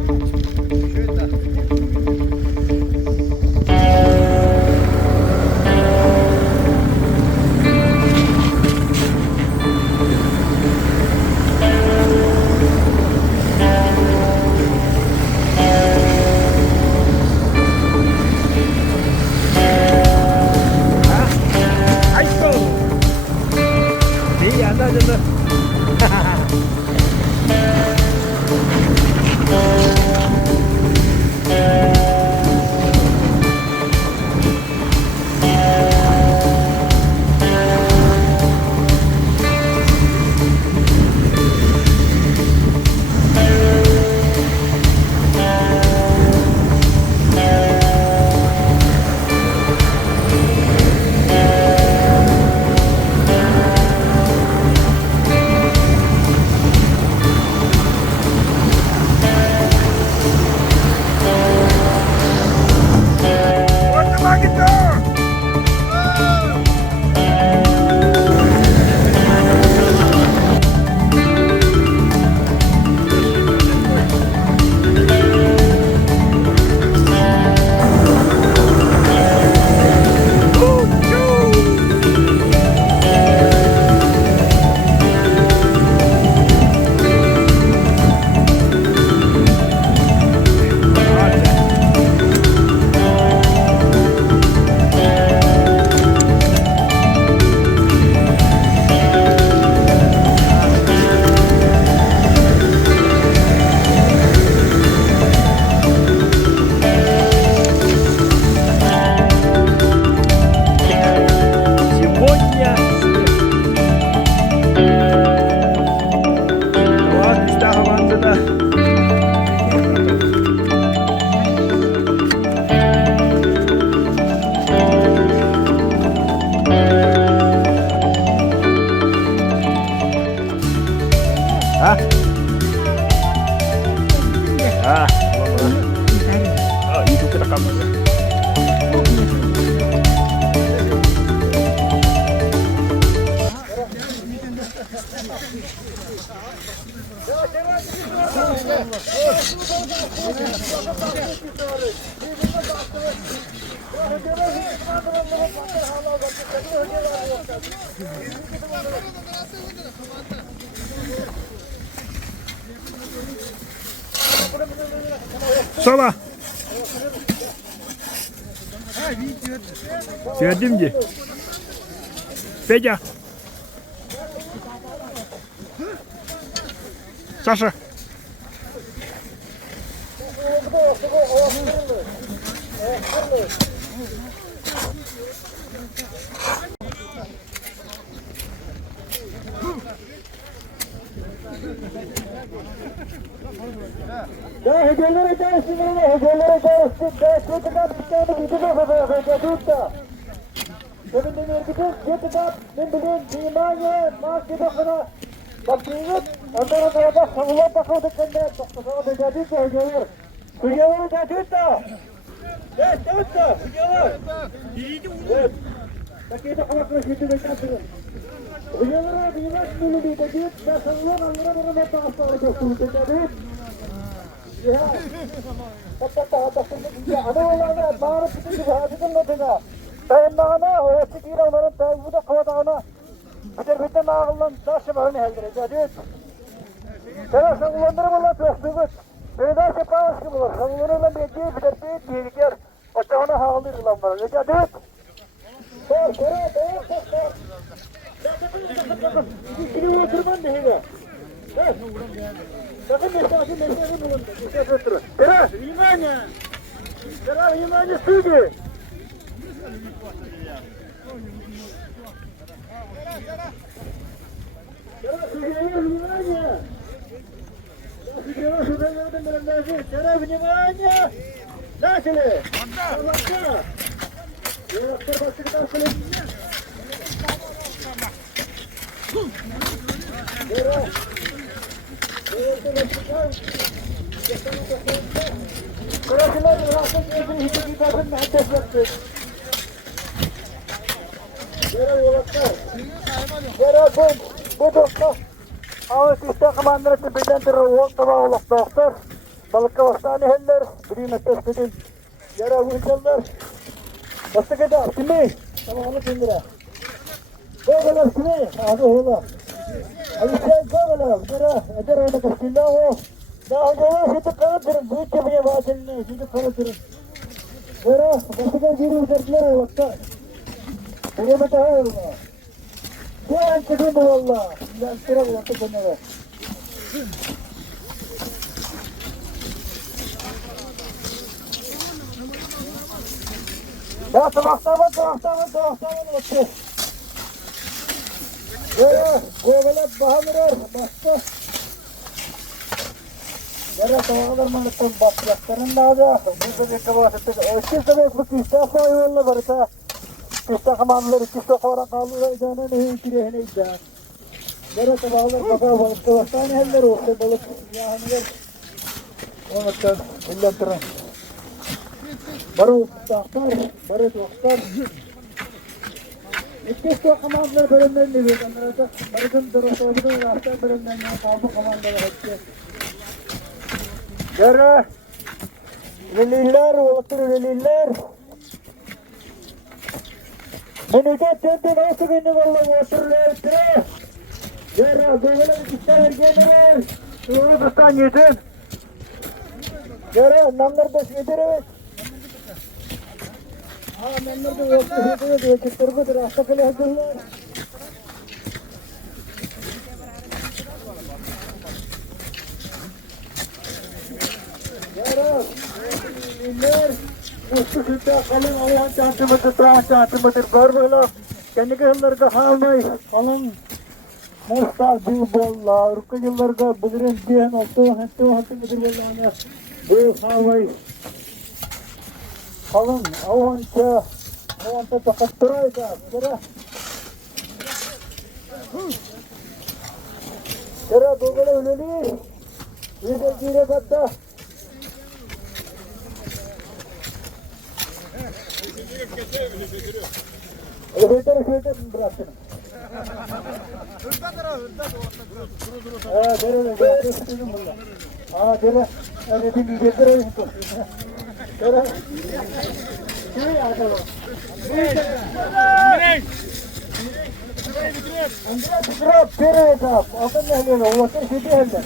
Sola. Gördüm ki. Петя. Саша. balıkka bastane heller, birine tespedin. Yara vuracaklar. Bastık eda, kimi? Tamam onu kendire. Kovalar kimi? Hadi oğla. Hadi sen kovalar, yara. Eder onu kastilla o. Daha önce şimdi kanıtırın, büyük yapıya bağışlarına, şimdi kanıtırın. Yara, bastıklar geri uçartlar o vakta. Buraya daha yorma. Sen çıkın bu valla. Yansıra bu vakta kenara. Ya tabaktan baktı. Kovalar bahadır, bastı. Yara tavağlar manıktan bakacakların da burada bir kabasıttı. Eski sebep bu kişte koyuyorlar barıta. Kişte kamanları, kişte kora kalırlar. Canı neyin kirehine iddia. Yara tavağlar baka balıkta bastane heller olsa balık. Yahanılar. Onattan illantıran. Barı uçtaklar, barı uçtaklar. İkisi o komandalar bölümlerini veriyorlar. Barıcım duruşlarını ve hasta bölümlerinden kaldı komandalar hepsi. Yara, lililer, otur lililer. Menüde tende nasıl günü valla oturlar tıra. Yara, böyle bir ister genel. Şunu tutan yedim. Yara, namlar da şedir. Ha, namlar da şedir. Çıtırmadır, hasta kale hazırlar. Yara, lililer. Ustu sütte kalın alan çantımadır, tırağın çantımadır. Garbıyla kendi kıyımlarda kalmayı. Kalın muhtar bir bolla. Urka yıllarda bilirin diyen altı mıdır bollağına. Bir kalmayı. Kalın avanca. Avanta takattıraydı. Yara doğgala öleli. Bir de gire katta. Elevator bıraktın. Dere bıraktın burada. Dere. Öyle bir getir oyun koy. Dere. Şey adamı. Andra bırak dere da. Akın ne oluyor? Orta şidi elde.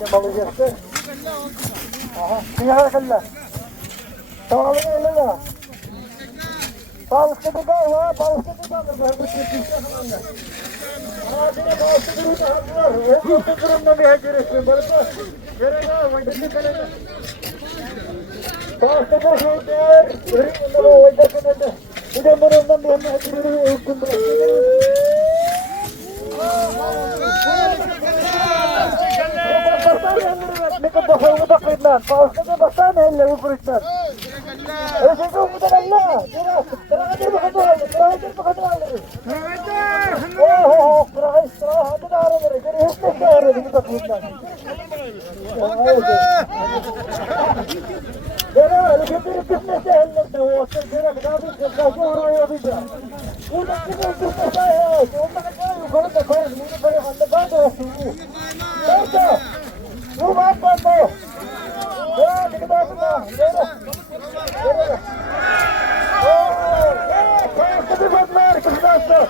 Ne balıcaktı? Aha, siyah kalla. Tamam öyle la. Balıkta bir dal var, balıkta bir dal var. Bu çekilse falan da. Dere balıkta bir dal var. O durumda bir hacı balıkta. Dere var, vajda kalede. Balıkta bir şey der. Dere var, vajda kalede. Bir de bunundan bir hacı hacı uygun bırakıyor. Ne kadar fazla bakıyordun. Balıkta baksana elleri kuruşlar. Özellikle bu da Allah. Terahadır bakıdır. Terahadır bakıdır. Oh, terahadır da aradır. Geri hiç de aradır bu bakıyordun. Dera, öyle gitmese ellerde o. Dera kadar bir kaçı oraya bir de. Burada gitmese ya. Onda kadar yukarıda koyun. Bunu böyle anda kaldı olsun. Nerede? Bu var bende. Ya ne kadar bu? Dera. Kayakta bir batlar kızlarsa.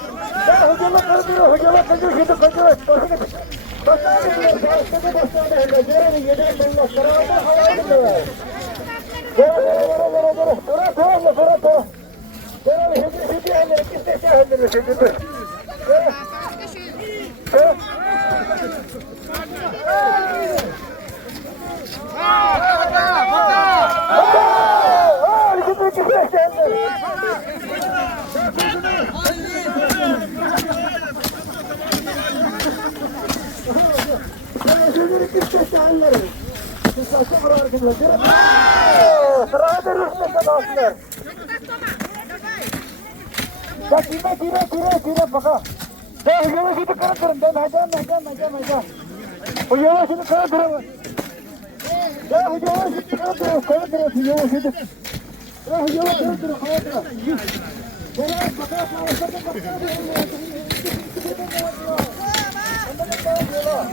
Ben hocama kırıyor, şimdi kırıyor. Basane, kayakta bir basane. Dera yedek bunlar. Sarayda hayalinde. Dera. Dera hedi halleri, kiste halleri. Dera. Tira baka. Ben yola şimdi karatırım. Ben hacam. O yola şimdi karatırım. Ya bu yola şimdi karatırım. Yola şimdi. Ya yola karatırım. Yola baka. Yola.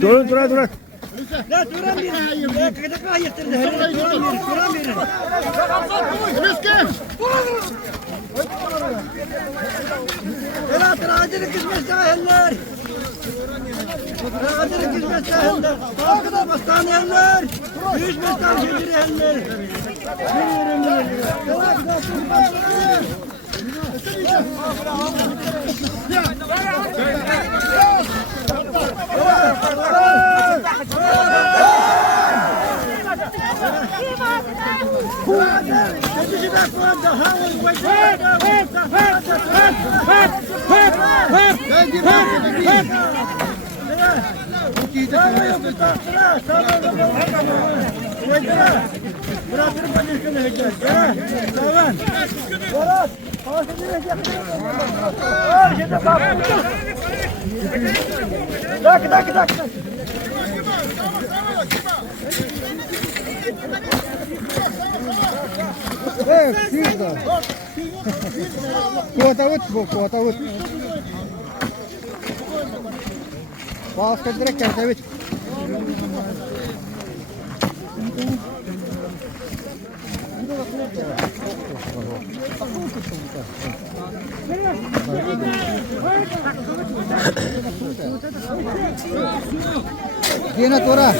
Durun durun durun. Kuatavut bu, kuatavut. Başka direkt kuatavut. Gina tora.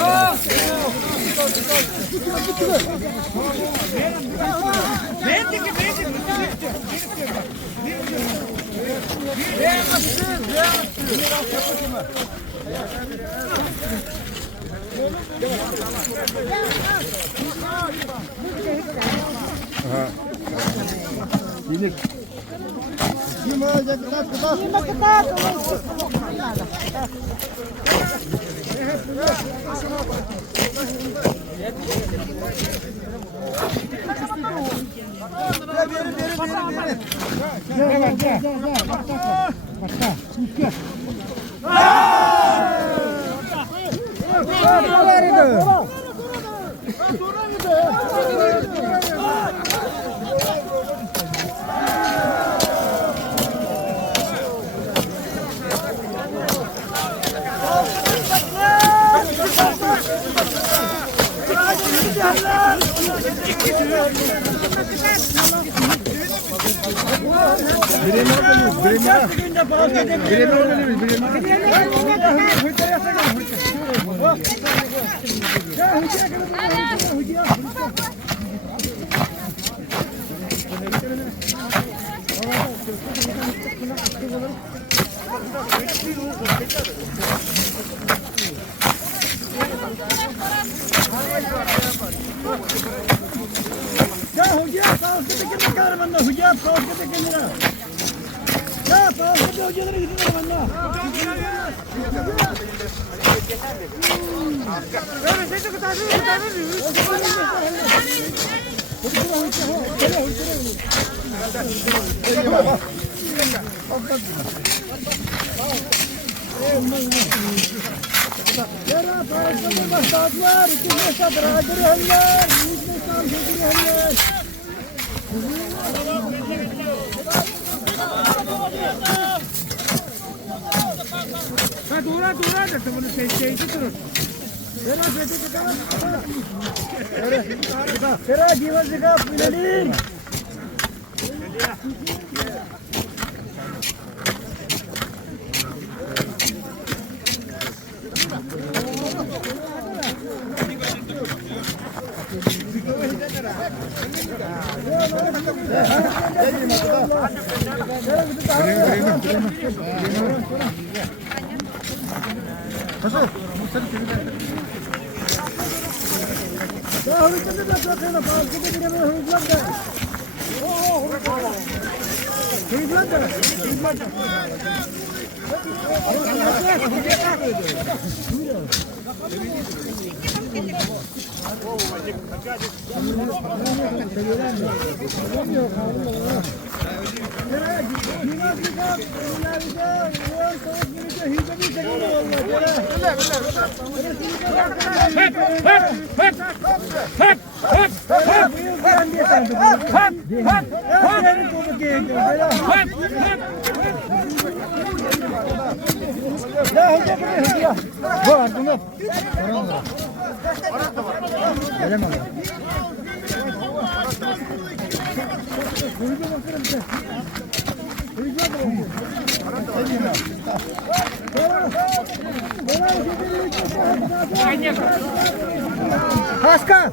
Haska!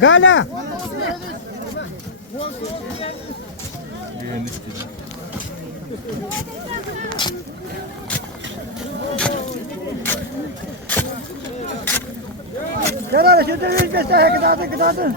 Gala! Gala, şurada 105 tane gıdadı.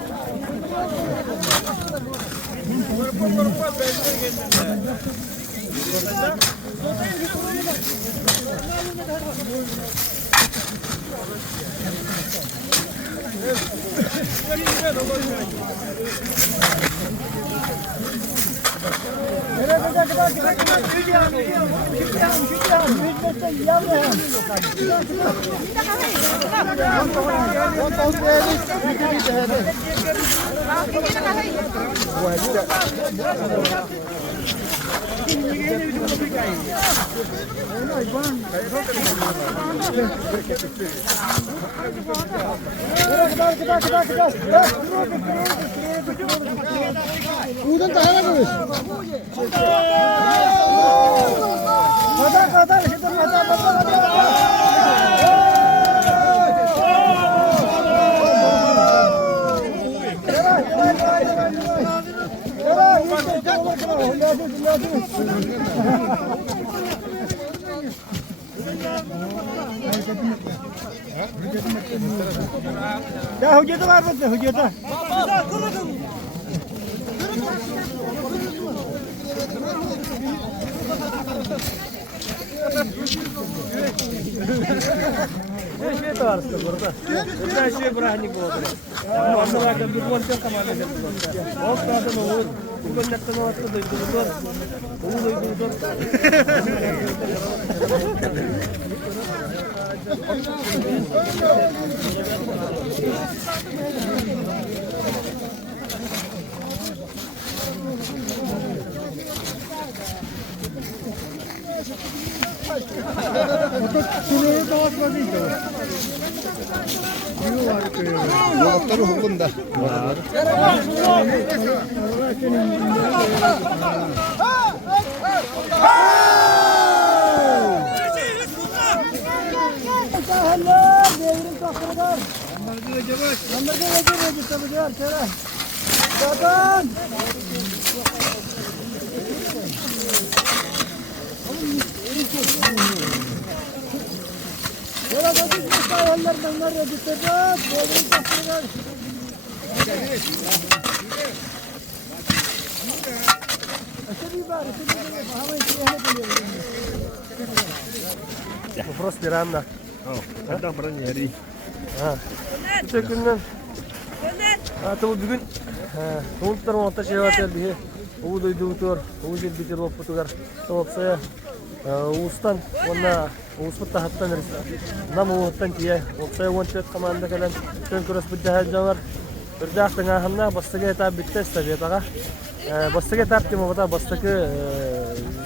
Ya hücreti var mı? Hücreti. Şey de var işte burada. Bir şey bırakın bu oldu. Ama anlamadım bir volta kamarda geldi. O kadar mı olur? Bu çaktan ortada duydu. Bu duydu. Yolları hukukunda. Вопрос неравно. Adam buranın yeri. Bütün günden. Tabii bugün soğuklar montaj yapar diye. O duydu tur, o jil bitir o fotoğraf. Topsa ustan ona usputta hattan nam o hattan diye. Topsa wanted komanda kalan tüm kuras bidha jamar. Birdah tengah hamna bastaga tab bittes tabi taga. Bastaga tab ki mabada bastaga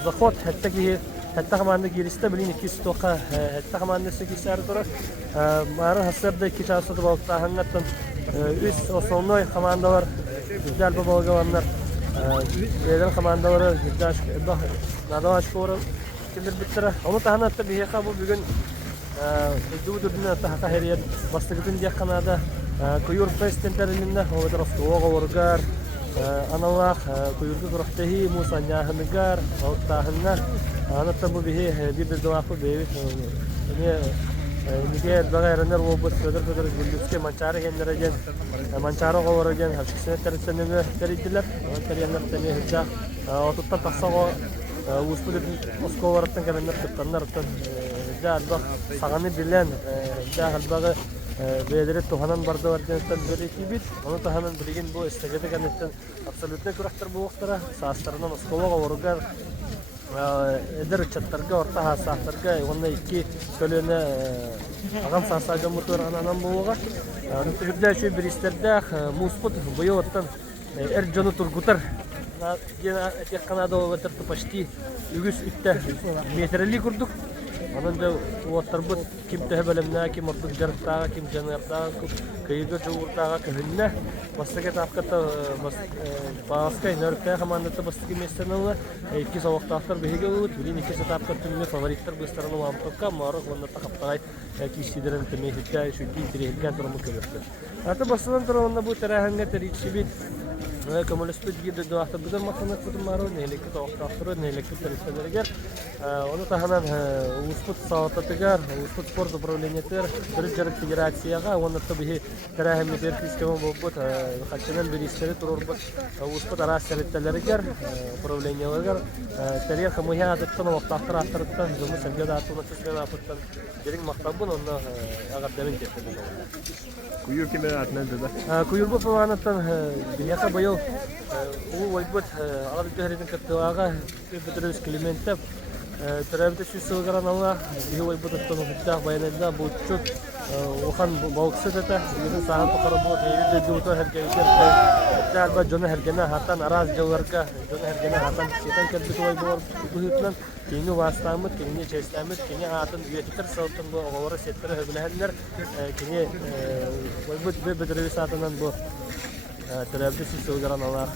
zakhot hatta ki حتى كمان جيرستا بلين كيس توقع حتى كمان نسكي سعر ترى مارن حسب ده كيس عصا تبغى هنتن إيش أصلاً كمان دور جال ببغى جوانر جدًا كمان دور جداش ده نادواش كورا كندر بترى هم تهنا تبيه خابو بيجون الجود بدنا تحت هريد بس تقدر دي كندا كيور فيستن ترينا هو درس وغا ورجار أنا واق كيور تروحته موسى نياه نجار أو تهنا أنا تبغى به دي بالدواقو بيبي نيجي بغير نر وبس فدر جلوس كي منشاره هنرجن منشاره غورجن هالشيء ترى تريدلر ترى نر تاني هجا أو تتصاغ وسط مسكورتن كمان نر تنر جا البق سعني بلان جا هالبق بيدرت تهانن برضو ورجن تنبري كيبيت أنا تهانن بريجن بو استجدت كانت أبسلوتنا كرختر بو وقتها ساسترنا مسكوا غورجر إدر تشترجع ورتها ساسترجع وانا يكي كلنا أغام ساساجا موتور أنا نمبوغا نتقدر شيء بريسترداخ موسبوت بيوتن إرجانو ترقطر جينا يقنا دو وتر تبشتي يجوز إتة متر اللي كردك أنا ده وتربط كم تهبلمنا كم مربط جرتا كم جنرتا كيجو جورتا كهنا بس كده أفكت بس باس كي نرتا كمان ده بس كي مستنوا كيس وقت آخر بيجو تقولين كيس أفكت تمني فوريتر بسترنا وام توكا مارك وانا تخبطاي كيس يدرن تمي هتاي شو تي تري هتكان ترى مكبرت هذا بس ترى وانا بو ترى هنگا تري شبيت كمال سبيد جدا دو أحد بدل ما كنا كتب مارو نهلك تو وقت آخر نهلك ترى استدرجر Onu tahanan Usput Sağatatıgar, Usput Sport Upravleniyeter, Türkçelik Federatsiyaga, onu tabii terahimlidir sistemi bulbut, kaçınan bir isteri tururbut, Usput aras seritteleriger, Upravleniyeler, teriye kamuya adıttan, vaktahtır attırıttan, Zümü Sevgiyada atılma tüsmen apıttan, derin maktabın onunla agar demin getirdi. Kuyur kime atnan da? Kuyur bu falanattan, dünyaka bayıl, o vaybut, alıp düheridin kattıvaga, bir Klimentep, Terabda şu sığıran Allah, bir oy bu da tonu hıcca bayanında bu çok okan balıksı da da, yine sahan tukarı bu, evde durutu herkese terba jona herkene hatan araz jawarga, jona herkene hatan şeytan kerbit oy bu hütlen, kini vastamut, kini çestamut, kini hatan üyetikler sağlıktan bu oğlara setleri hübülehenler, kini oy bu bedrevi saatanan bu Terabda şu sığıran Allah.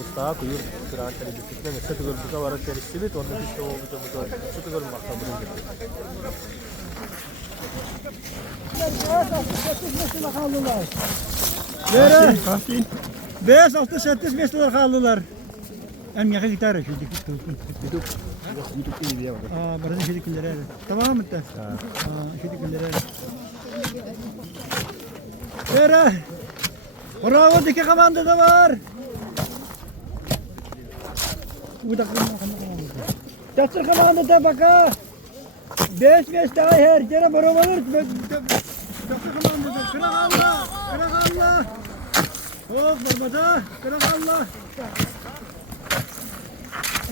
Usta kuyur Kur'an terbiyetle mesela tugurbuka var terbiyetle orada işte o bu şu tugur maktabını Nere? Kalsın. 5-6-8 dolar kaldılar. En yakın gitar şu dikit tutun. YouTube iyi ya. Barazın şu dikilere. Tamam mı? Şu dikilere. Nere? Bravo dikkat komanda da var. Udah Çatır komanda da baka. 5 daha her yere beraber. Çatır komanda da kırak Allah. Oh barbada kırak Allah.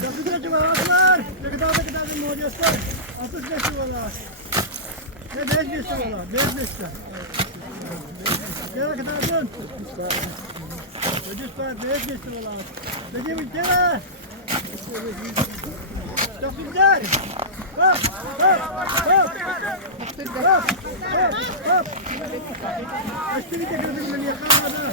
Çatır da var. Ne kadar modiyaslar. 65 valla. Ne 5 valla. 5 Kira kadar dön. Çocuklar 5 valla. Peki bir kere. Çok güzel. Hop. Açtı bir tekrar beni yakaladı.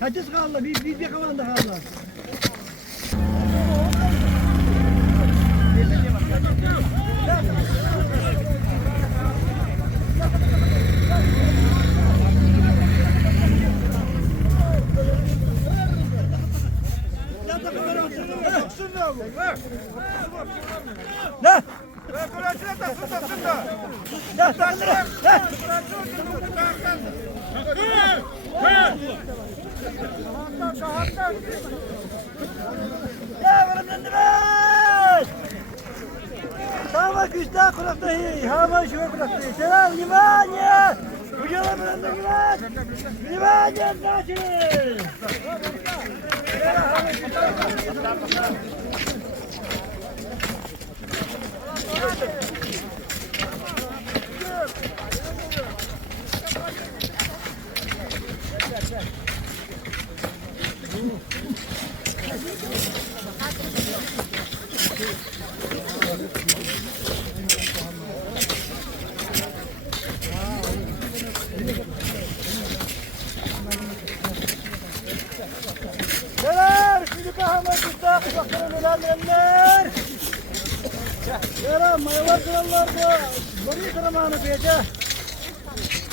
Hadis kaldı, bir kalan da kaldı. Ne? Hava güçta kuraktayı, hava şuna kuraktayı. Selam limanya. Ucala bıranda güven. Limanya naçı. Kuraktaylar. Yaram mayılar krallar bu. Bari kramanı pece.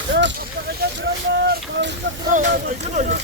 Hep kaptakacak krallar. Krallar. Girme.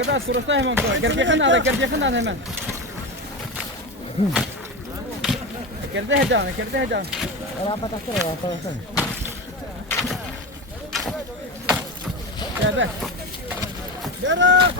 Kadar soruşta hemen gerçekten hemen. Kerja. Orang patah. Ya be. Yara,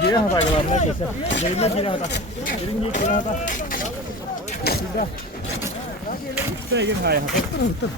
Dia apa kalau nak kisah? Jadi mana dia kata? Jadi ni kita kata. Sudah. Saya ingin hai. Betul.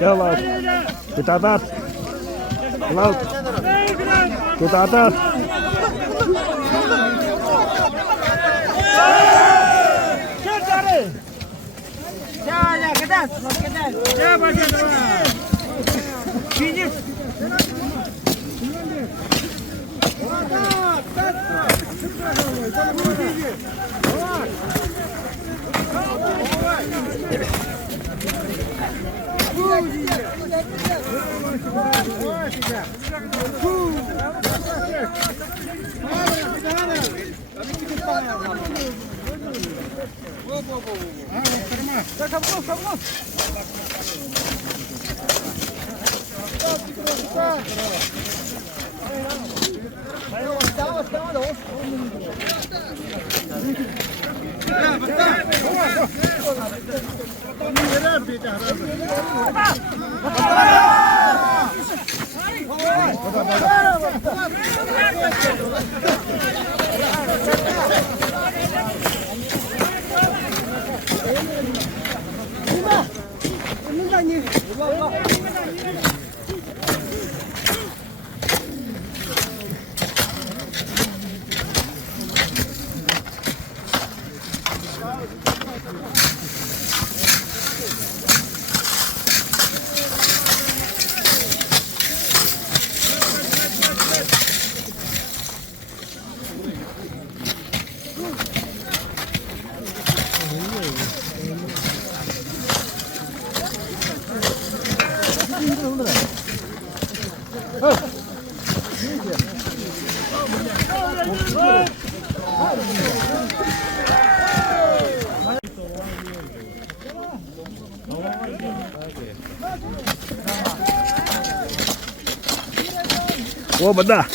Jalan. Kita atas. Laut. Kita atas. О, вода.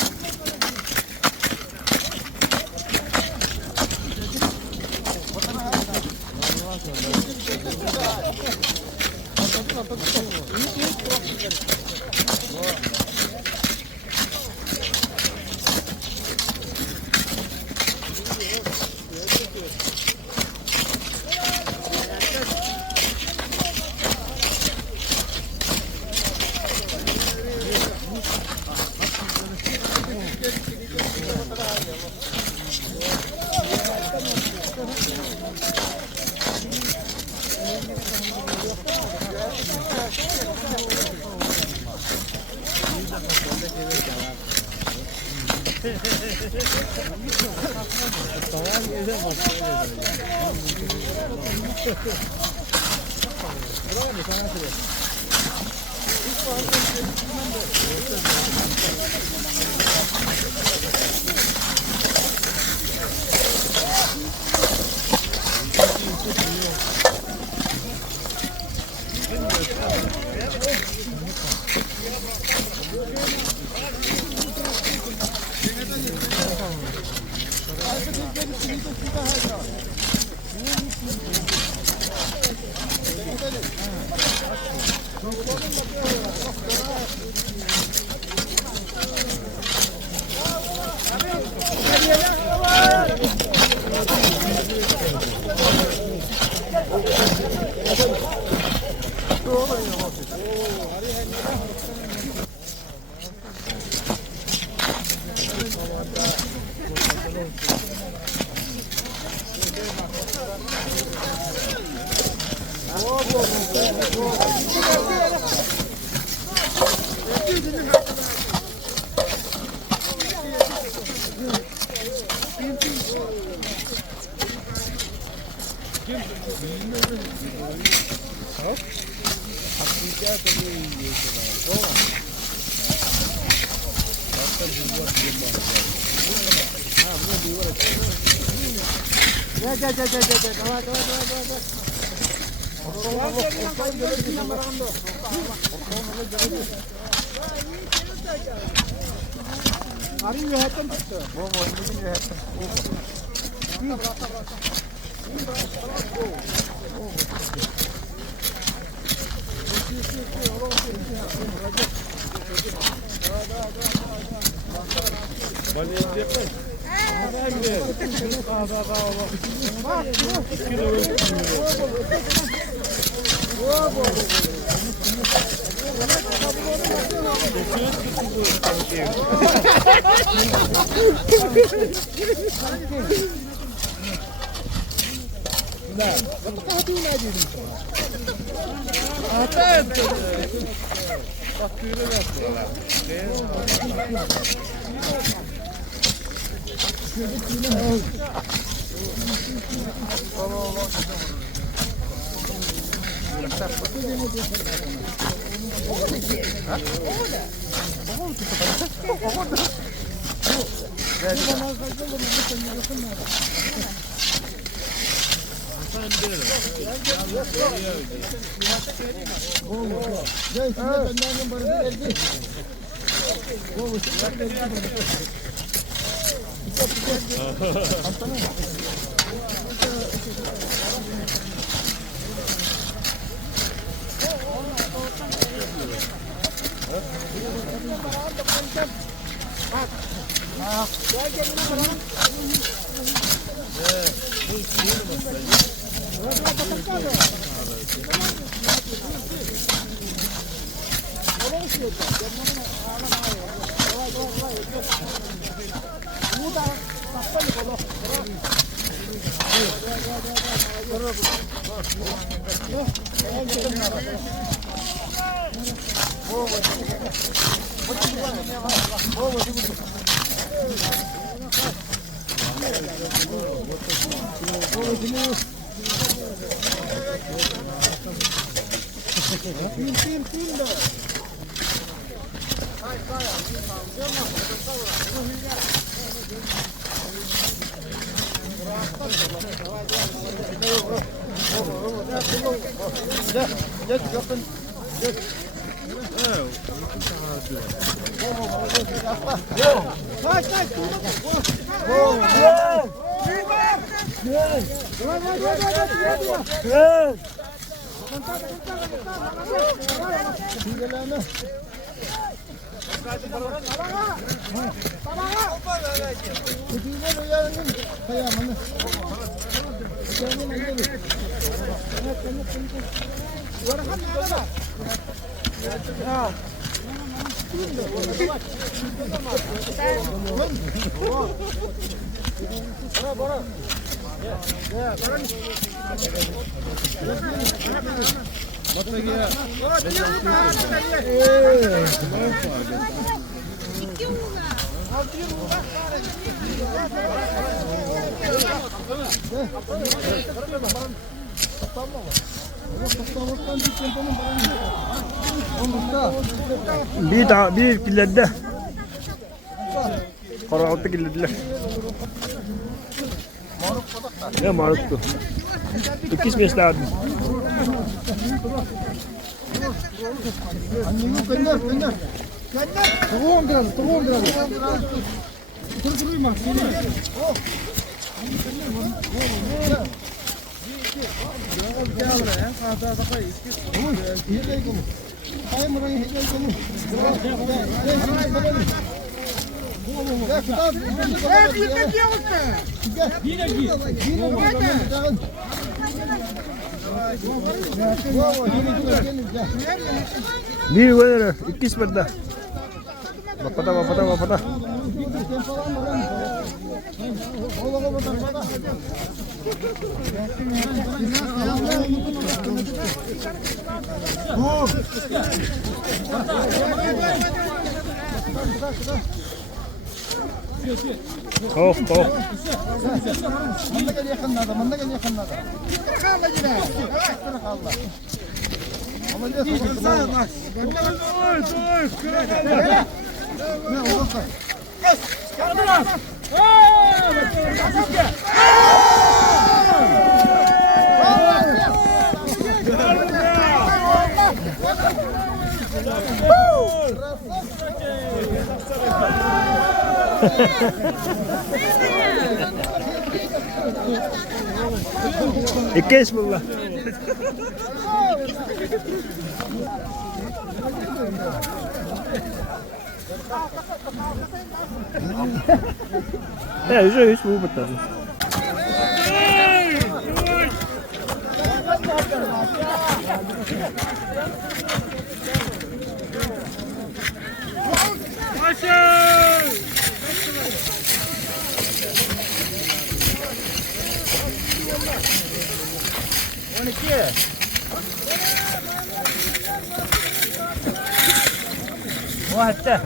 Bir kilerde. Karaltı kilitler. Ne maruktu? İkiz mesleği. Bir var, ikiz benda. Bapata. Kof. İkiz bunlar. Hiç bu betul. hatta.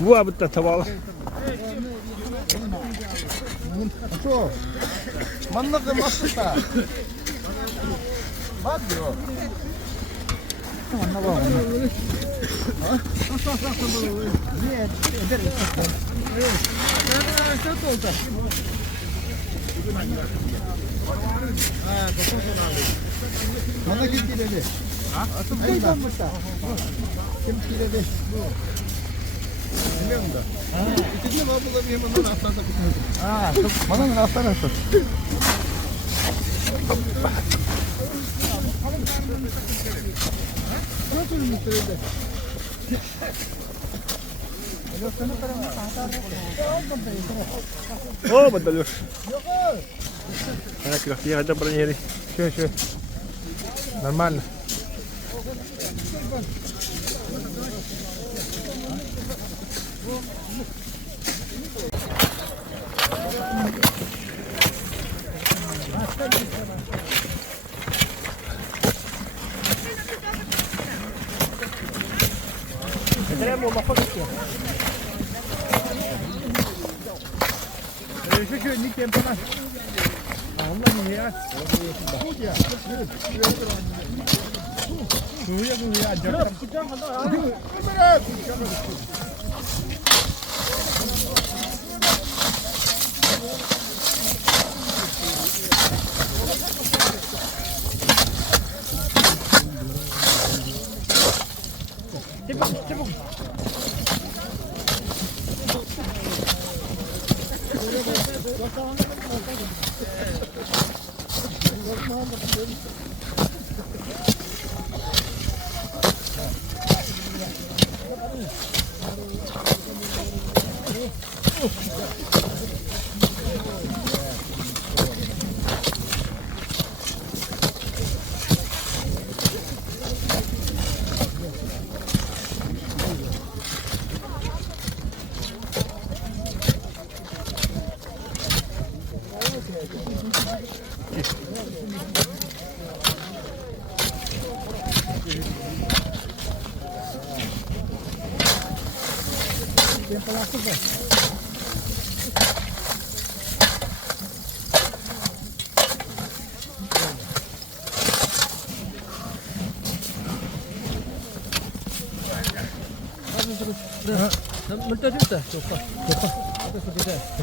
우와 붙다 타봐. 만나서 맛있다. 맞죠? Mana kimki dedi? Kimki olmuşta? Kimki dedi? Biliyor musun? İkinci babula bir hemen atladı. Bana atlar. О, подалёшь. Так, как я это проверить. Все. Нормально.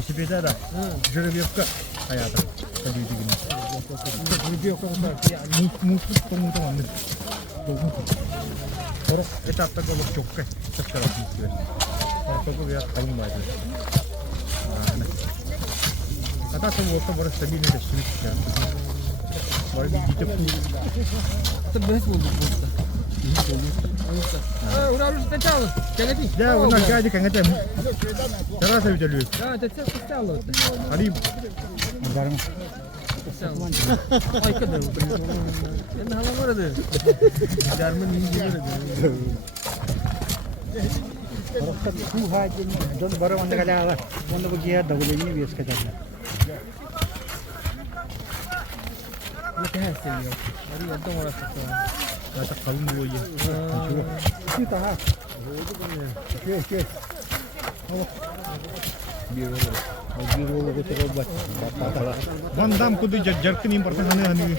Sepeda. Şöyle bir yapka hayatım. Tabii ki. Bir yapka var. Yani mutluluk komutan anne. Sonra etapta kalıp çok kay. Çok taraflı istiyor. Sonra biraz kayınmaydı. Hatta tabii orta burası tabii ne de şimdi çıkıyor. Böyle bir gidip tabii bez bulduk burada. Udah harus kita calo. Jangan di. Ya, udah gaji kan ngetem. Cara saya bisa lihat. Ya, tetap kita calo. Hari barang. Ay kadar. Ne halam var adı? Derman iyi gibi. Просто сухадин, дон барам anda kala, onda bu ciğer davuleni bir eski derler. Ne seviyor? Arı yolda orası da. Zaten kalın bu iyi. Şu daha. Şey. Bir rol götürüp bak. Bandam kudu jarkın importan hani.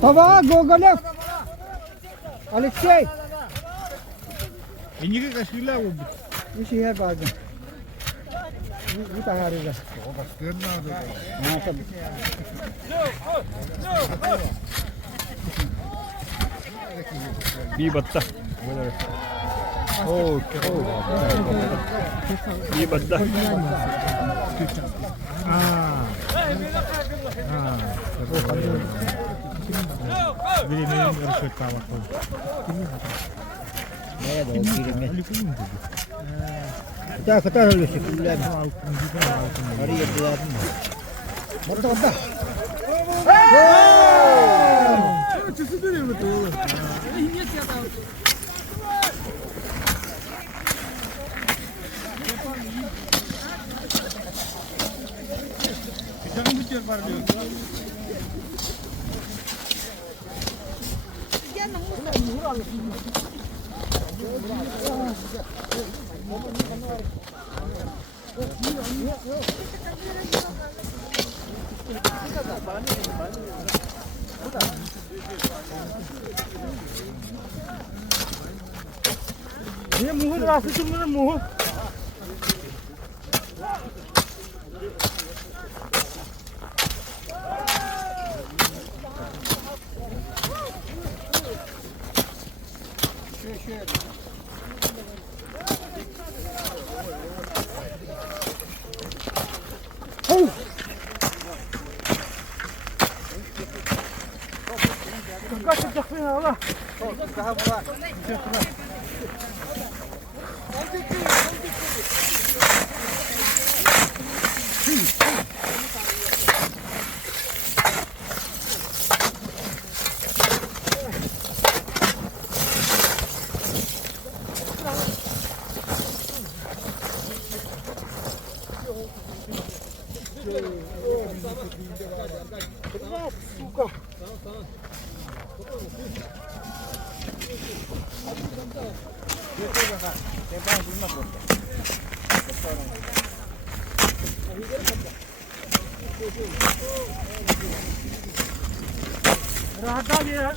Tava Gogolev. Alexey. İnci kaşıyla bu. Bu şehir bazı. Bu taharıda. O başka ne oldu? Ha tabii. Bir batta. Oh. Bir batta. Benim yarışıyor kahvaltı. Ne de o kirimi. Kata öyle şekiller. Arı yediler mi? Orada. Ne muhur rastı şimdi muhur. Kaçacak beni Allah. Rahat abi ya.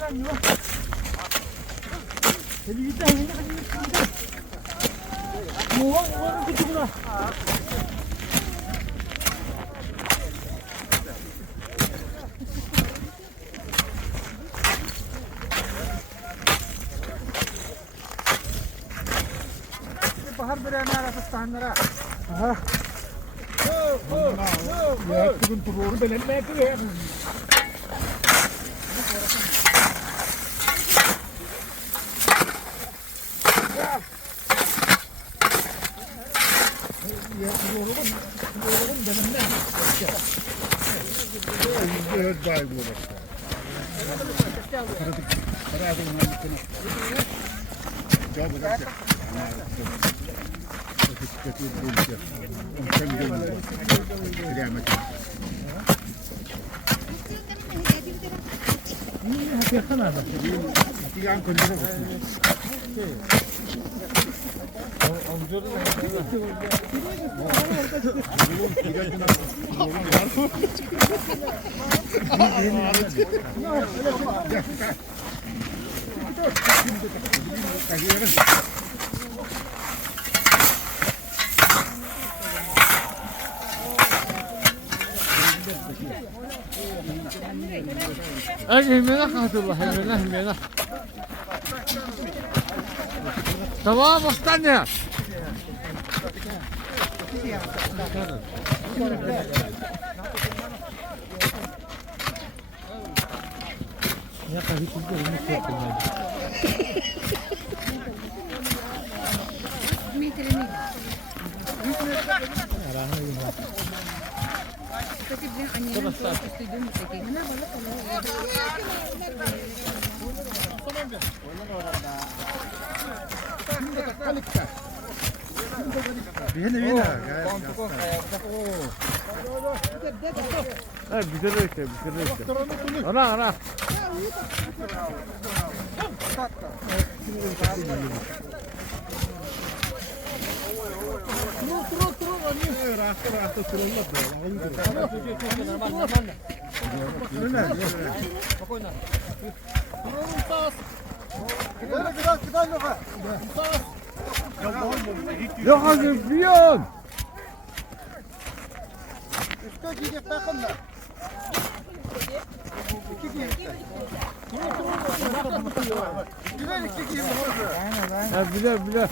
Hadi git lan. Muğla kutu buna. Bahar berana atas tanara. Ha. Ya turun belen naik tu ya. Hemena. Tamam, остання. Я кажу, що не все. Дмитрий. Peki bir annenin çok istediğim bir şey. Ne balık Ha güzel işte, güzel işte. Ana. Yok hadi piyon. Ha bilir.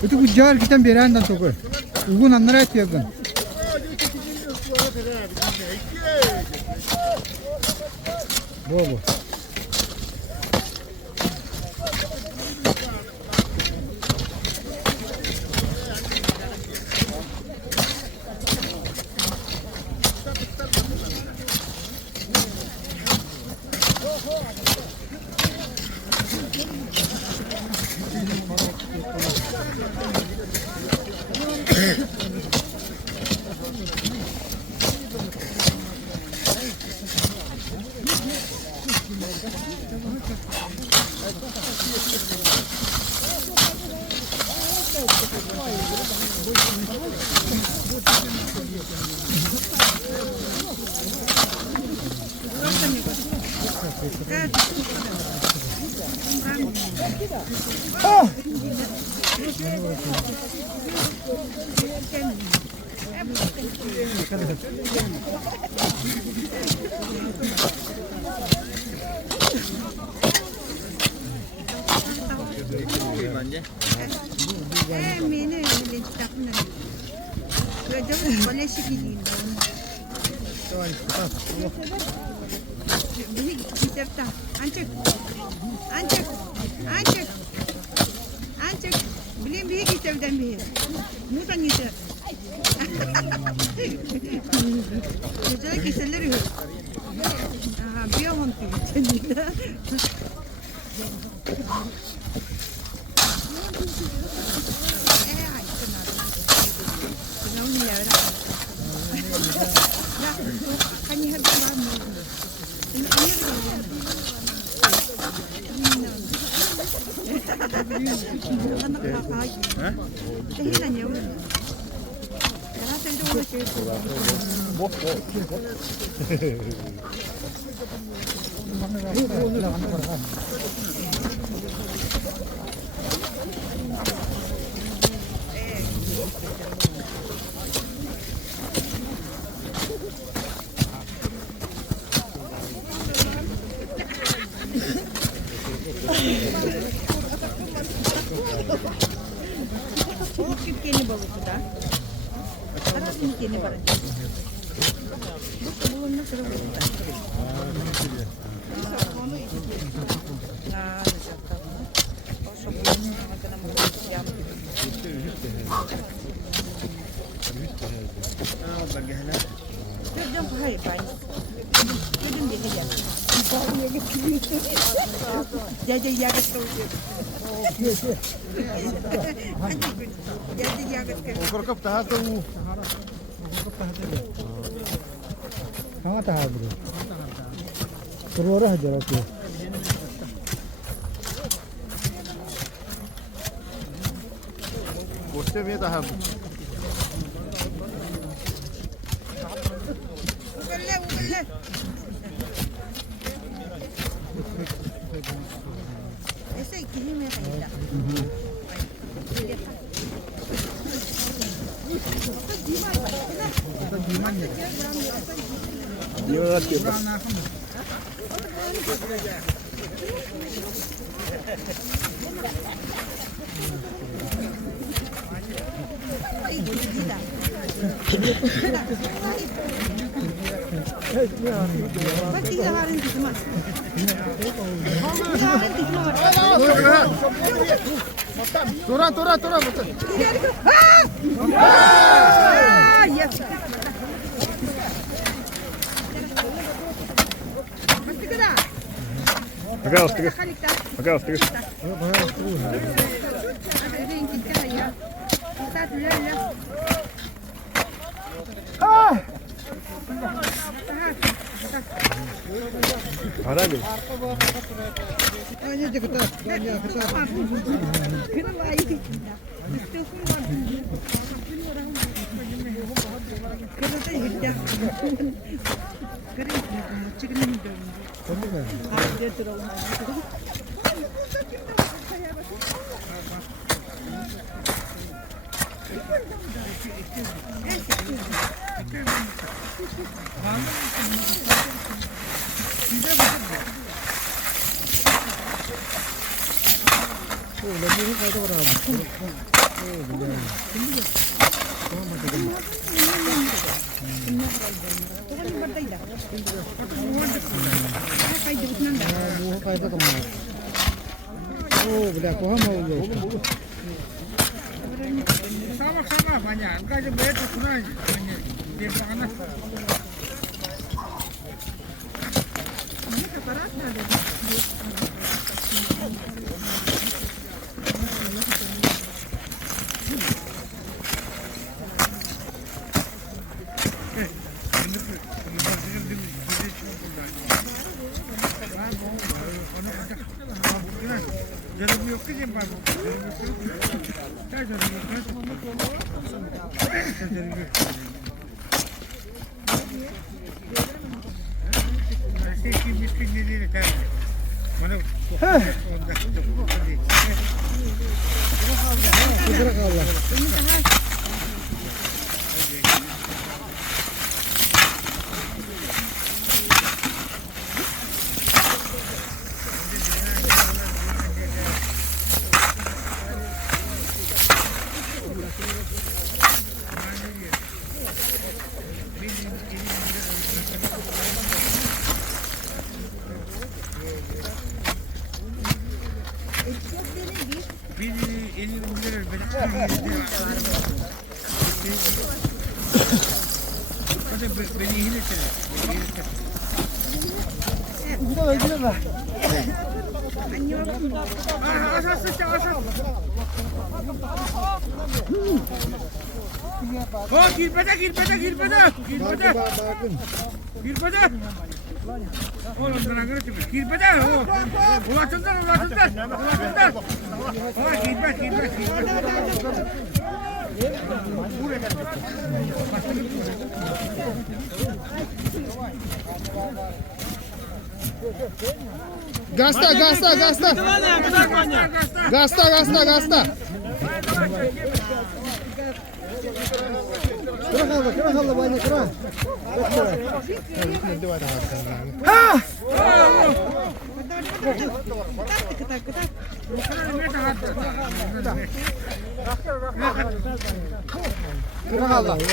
Itu ujar kita beran dan toko. Ugun andara itu kan. Bobo. Kहाँ था ब्रो? करोड़ हजार रुपये. Koşta bir daha. Пожалуйста. Пожалуйста. Арабин. Gasta.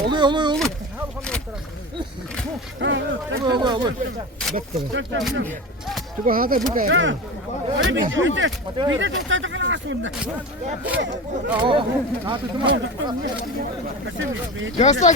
Oluyor. Tuh ada buka. Gasta.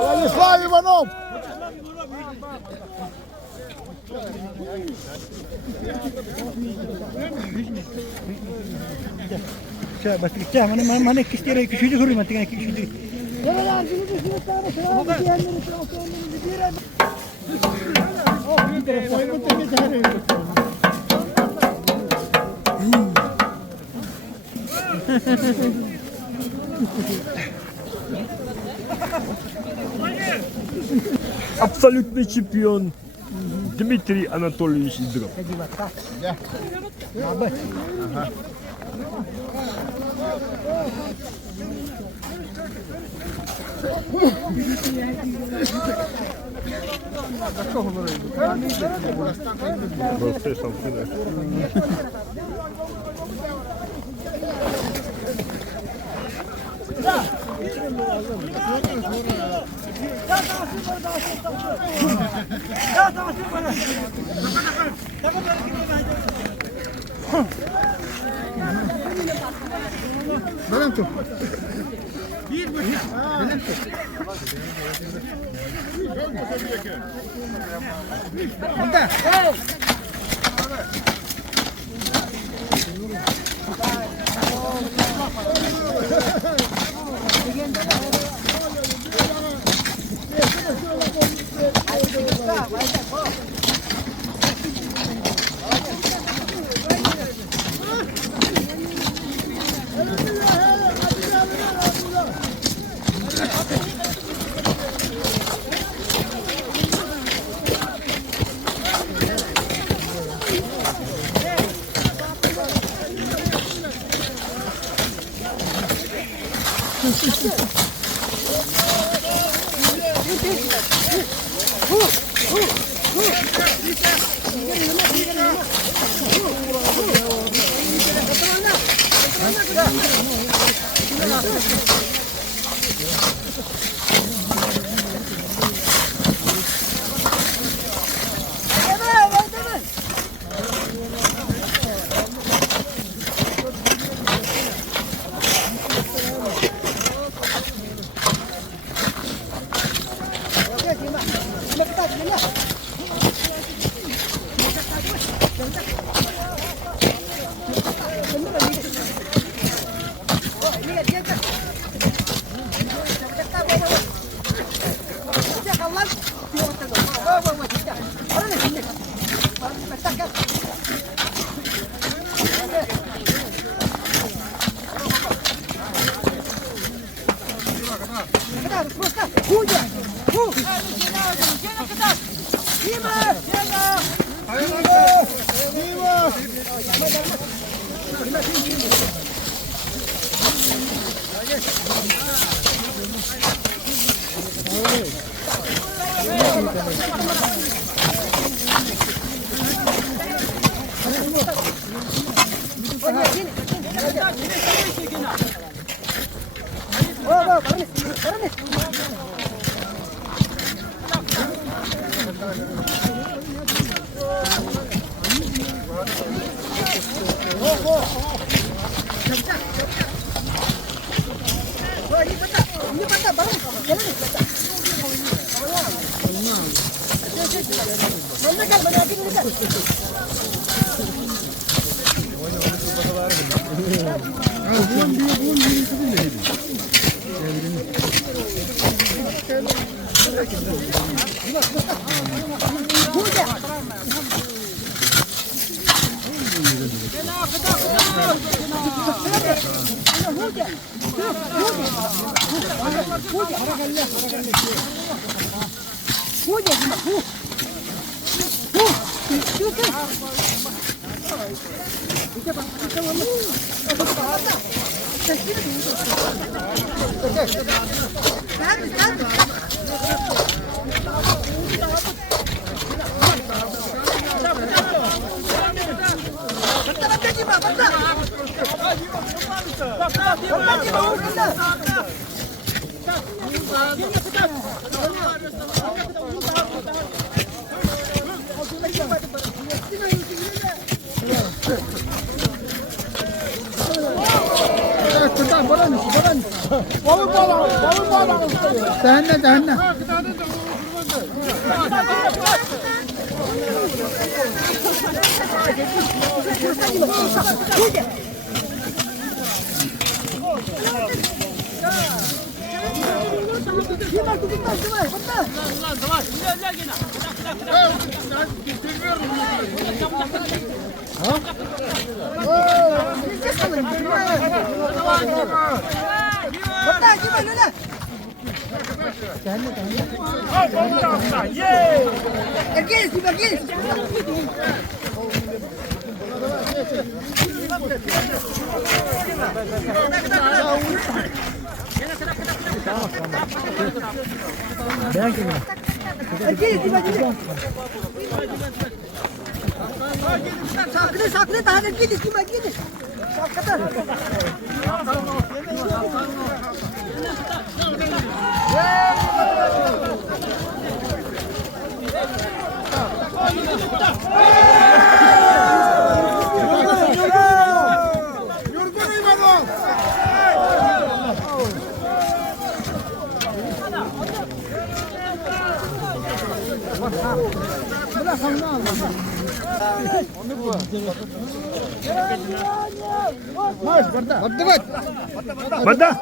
Владислав Иванов! بس الاتهام ما نكستير كشيء غير ما تيجي كشيء Абсолютный чемпион Дмитрий Анатольевич Дров. Tahanna. Saklı tahanı gidin kime gidin. Bada.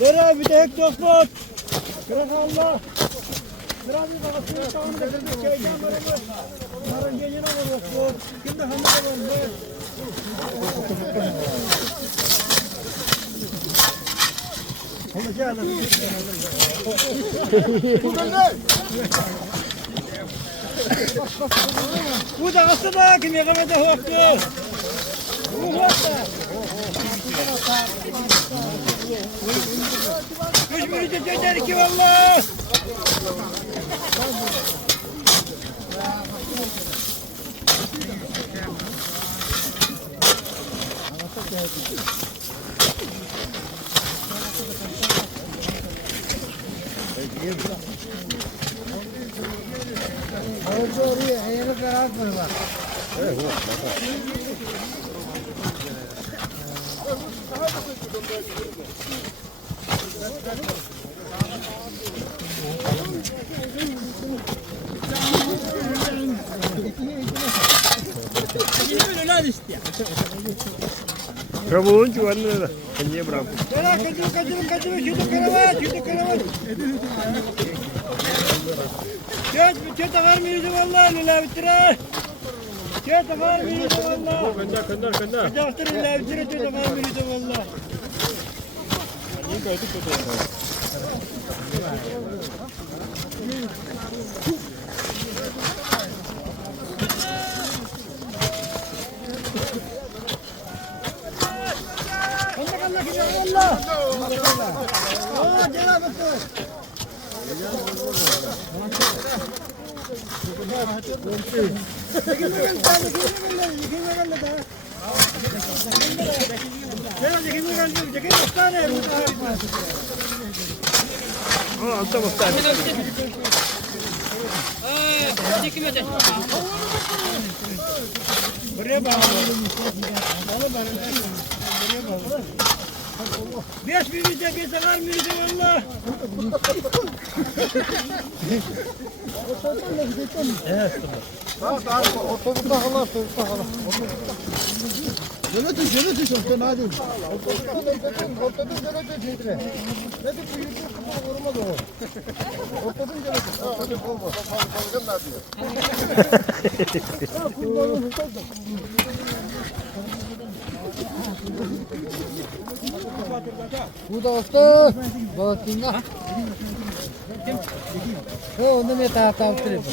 Nereye bir de hek dostlar. Bırak Allah. Bu da asıl bak ne kadar da hoktu. Bu hoktu. Kuş mürici çeker ki valla. Kabuğun çuvalını da. Niye bırakın? Kaçırın, şurada karavat. Çöte var mıydı vallahi lila bitire. Çöte var mıydı vallahi. Kandar. Kaçaktır lila bitire çöte var mıydı vallahi. Altta bastı. Buraya bak. Beş minut çekilse var mıydı valla? Bu da oldu. Balıkçınga. Onu ne tahta Okay.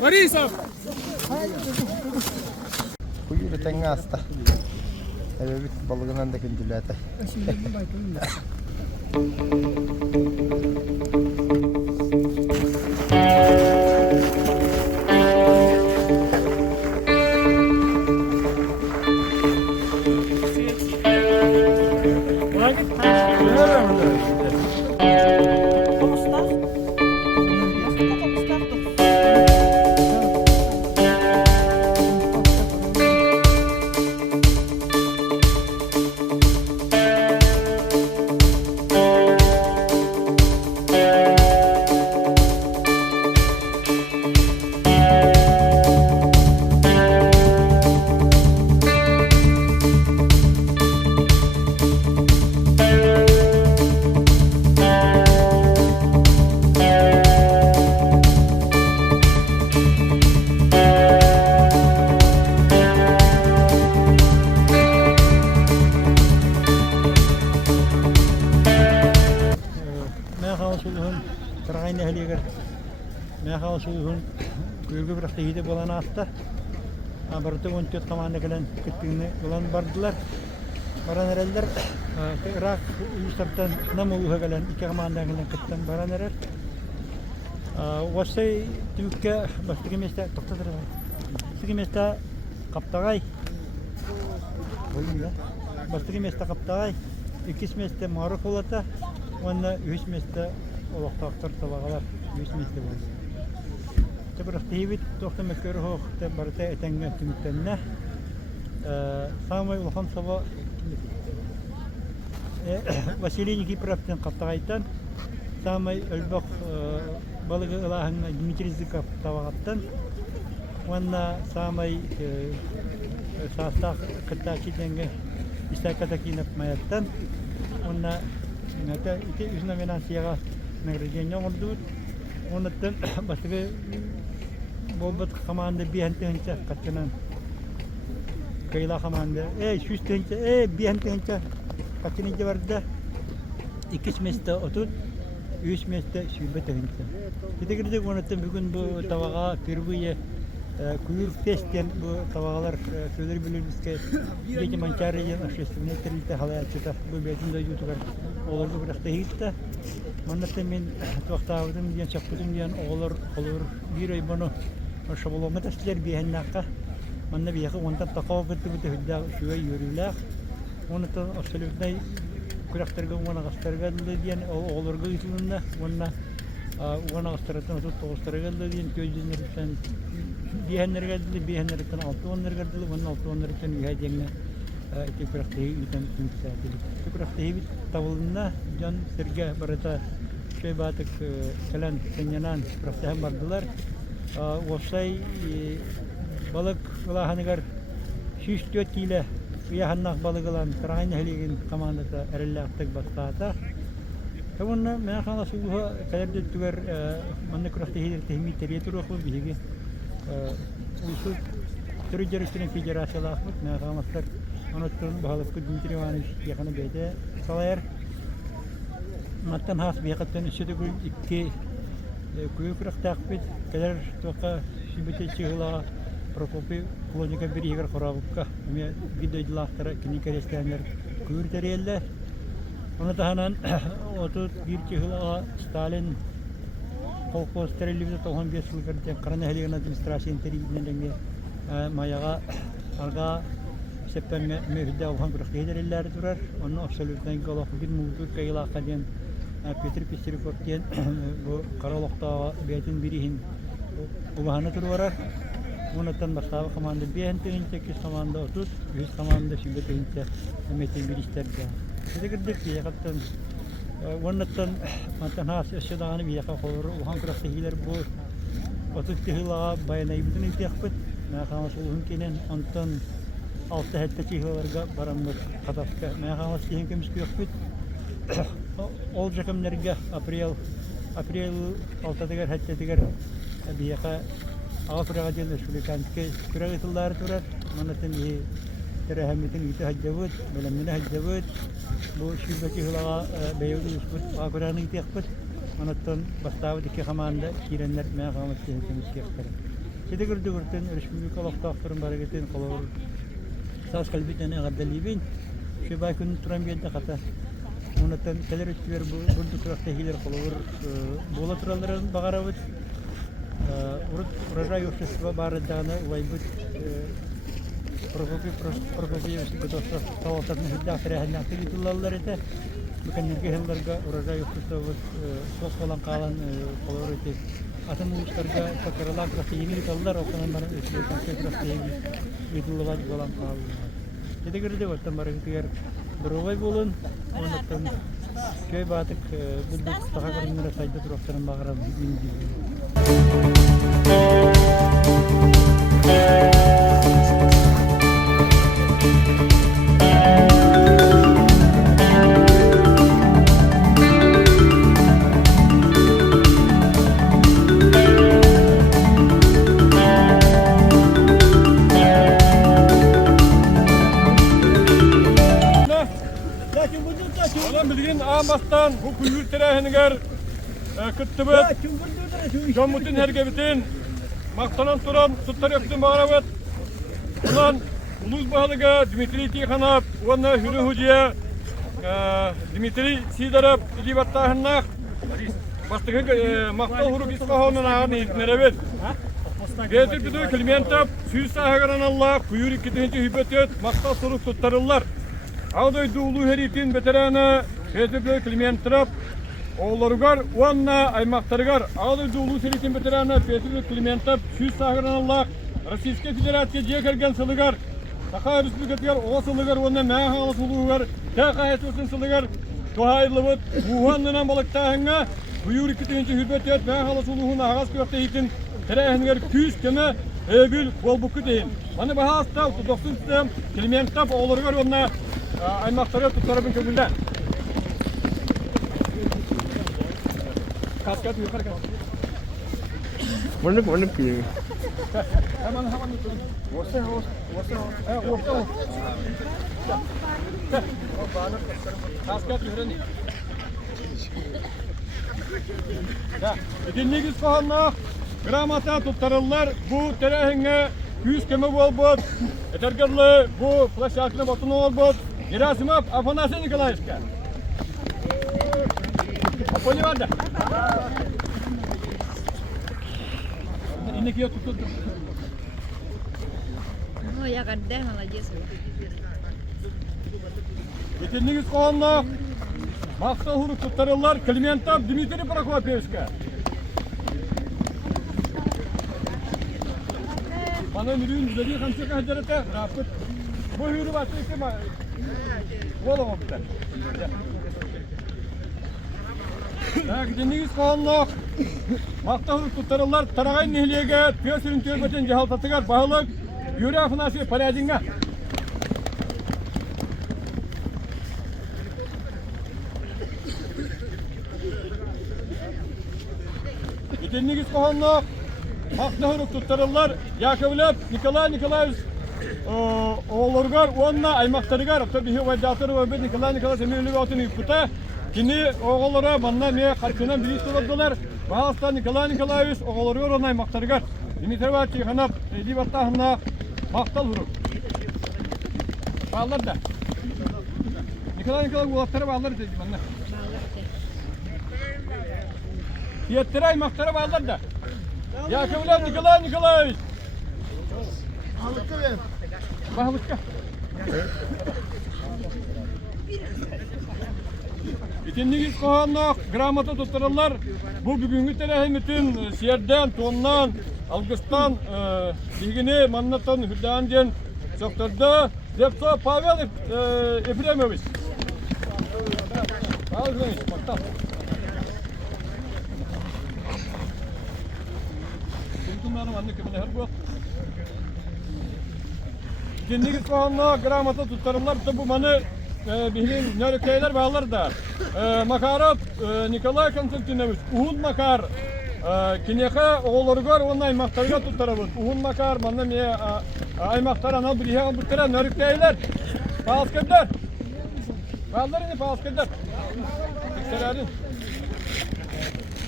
Борисов! Kuyuyla tenge hasta. Evet, balığından da kendilerde. Meğal suğun kuyruğu bıraktı hide bolan attı. Abartı 14 komanda gelen gittiğini olan bardılar. Baran ereller Irak üstartan namuha gelen iki komanda gelen gittin baran erer. Vasay Türkiye başka mesle toktadır. Başka mesle kaptagay. Bolunda. Başka mesle kaptagay. İkisi mesle maruf olata. Onda 3 mesle olaq taktır tabağalar 3 mesle var. Тибрахтивит тохтаме көрөх те барта этенге тимтенне самый улхан саба Василий Никипровтен каттагайтан самый өлбөк балыгы ылаһын Дмитрий Зыков табагаттан онна самый састах кытачитенге истакатакинеп маяттан онна нәтә ите үз номинацияга награждение олдут оннан башка Bolbat komanda bir hentence kaçınan kayla komanda şu tence bir hentence kaçınınca vardı 2 mesle otur 3 mesle şube tence. Gidelim onu bugün bu tavağa pirbuye kuyur festen bu tavağalar söyler biliriz ki gece mançarıya aşısını terite halaya çıta bu bedinde yutular olur bu bıraktı hiç de ondan men toxtavdım diyen çapıdım diyen olur bir ay bunu şaboloma taşlar bir hennaka manna bir yakın ondan taqav gitti bu hüdda şöyle yürüler onu da absolutely kurakterga ona gastarga diyen olurga yitulunda ona gastaratan toğustarga diyen gözünlerden bihenlerga bihenlerden altı onlarga onu altı onlardan yiyeceğine kurakteyi iten kimsedi kurakteyi tavulunda can serge barata şey batık kalan senyanan kurakteyi bardılar Osay balık ulahanıgar 3-4 ile uyahannak balık alan Tırağın Heligin komandası erelaktık bastağıda. Tavanna men xana suha kadar tüver manne kurakte hidir tehmi teriyatı ruhu bihigi. Usul Türkçe Federasyonu ahmet men xamaslar anıtın bahalık Dmitri Ivanoviç yakını beyde salayar. Mattan has biyakattan üstüde iki kuyu kurakte akbet kadar toka şibete çıhla Prokopi Klonika bir yigar korabukka me videolar kini kerestener kuyur teriyeller. Onu da hanan otu bir çıhla Stalin kolkos terelivde tohum bir yıl kadar Karan Heligin administrasyon teriyinde mayaga arga seppemme mevhidde olan kurakte hiderler durar. Onu absolutely galak bir mudur kayla kadın Peter Pistorikortien bu Karalokta beytin birihin ulahana turvarar. Ondan başka komanda bir hentence ki komanda otuz, 100 komanda şimdi hence metin bir işlerge. Size girdik ki yakattan ondan mantan has eşyadanı bir yakak olur. Uhan kurakte hiler bu 30 yıla bayanayı bütün ihtiyakpet. Mekamas ulun kenen ondan 6 hette çiğlerge baramız kataska. Mekamas çiğnkemiz kıyakpet. Ol jakamlarga aprel 6-га хаттатыгар бияка Afrika Celle Şulikanski kırağıtlar turar. Manatın iyi terahmetin ite hacjavut, belamina hacjavut. Bu şibati hulağa beyudu usput Afrika'nın ite yakput. Manatın bastağı diki kamanda kirenler meyakamat kehitimiz yaktar. Sede gördü görten Respublika Loktaftırın baragetin kolor. Sağız kalbiten eğardalibin. Şibakın turan bir yerde kata. Manatın keler ütüver bu kurakta hiler kolor. Bola turalların bağaravut. Урожай общества Барадана, Вайбут, Прокопиев, Готовство, Талатарных Хиддах, Ряханах, Тилаллар это, Буканирге Хелларга, урожай общества, Сос Калан Калан, Колорити, Атын Улустарга, Сакаралак, Рахтиини, Таллар, Оканан Баран, Рахтиини, Витулават, Калан Калан. Это говорит, вот там Барагитигар, Бровой Булун, он там, Köy batık, bulduk, daha görünmüyor sayıda durakların bağıran minci. Olan bilgin ağamastan bu kuyur terahinigar kıttıbıt, Jomutin hergebitin, maktanan turan, tuttar yaptın bağırabıt. Ulan, Uluz Bahalıga, Dmitri Tikhanov, Ulanna Hürü Huciya, Dmitri Sidarov, İlibattahınnak, bastığı maktal huru biskahonun ağırını itnerebet. Getir düdüğü Klimentop, süyüs sahagaran Allah, kuyur ikitinci hübbetet, maktal soruk tuttarırlar. Ağday Ulu Heritin veteranı, getir düdüğü Klimentop, oğullarıgar, uanna aymaktarıgar. Ağday Ulu Heritin veteranı, getir düdüğü Klimentop, süyüs sahagaran Allah, Российская Федерация жекерген сылыгар, Саха Республикатыгар, оға сылыгар, онна мәң халы сылыгар, тәқ айетөсін сылыгар, Тухайлыбыт, Уханнынан балықтағыңа, Бүйір икітінші хүрбет мәң халы сылыгын ағас көпті етін, тәрәхінгер күз кені өбіл болбұқы дейін. Маны баға астав, тұтоқсын түтем, Климентов оғылырғар, онна аймақтары тұттарыбын көбілді. Каскат үйқар кәс. Мұрнық күйі. Hemen Orta. Kaskat yürüni. Ya, dinleyiz fahanla gramata tuttarırlar. Bu terehine 100 keme olbut. Etergerli bu flaşaklı batını olbut. Gerasimov Afanasy Nikolaevska. Apoli vardı. İnneki yok tuttu. Oh ya kadang aja sih. Yetinliğiz koğanla Maksa huru tuttarırlar Klimentov Dmitri Prokopyevska. Bana müdürün düzeliği kamçı kahcerete rafıt. Bu hürü başta ki ola oldu. Yetinliğiz koğanla Maksa huru tuttarırlar Tarağay Nehliye'ge Piyasırın tövbetin cehaltatıgar bağlık Yürü Afanasy Paryadinga. Yetinliğiz koğanla Maksa huru tuttarırlar Yakovlev Nikolay Nikolaevich oğullarıgar onunla aymaktarıgar tabi hüvacatları ve bir Nikolay Nikolaevich emirli otunu yıkıta kini oğulları bana niye karşına bir istiradılar Bağızda Nikolay Nikolaevich oğulları onunla aymaktarıgar Dimitrova Tikhanov Elibattahınna Maktal huru bağlar da Nikolay Nikolaevich ulatları bağlar dedi bana Fiyatları aymakları bağlar da Yakovlev Nikolay Nikolaevich Bahalıkka ver. Bahalıkka. İkinci koğanla gramata tuttururlar. Bu bugünkü terehimitin siyerden, tondan, algıstan, bilgini, mannatan, hüddan diyen sektörde Zepso Pavel Efremovich. Pavel Efremovich, maktal. Bunların anne köpüne her bu. İkinci koğanla gramata tuttururlar. Bu manı bilin nörükeyler bağlar da. Makarov Nikolay Konstantinovich, Uhun Makar, Kineka oğullarıgar onun aymaktarıga tutturabız. Uhun Makar, bana niye aymaktar anal bilihe albuttara nörükeyler. Palaskedler. Bağlar yine palaskedler. Tekselerdi.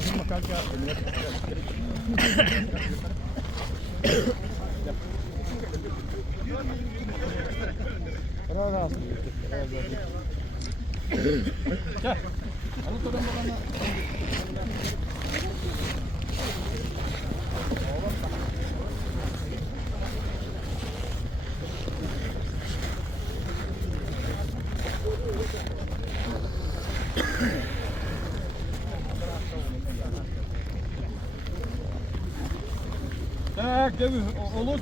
Uhun Makar ki Bravo. Gel. Anı turan babana. Tak, devi olur.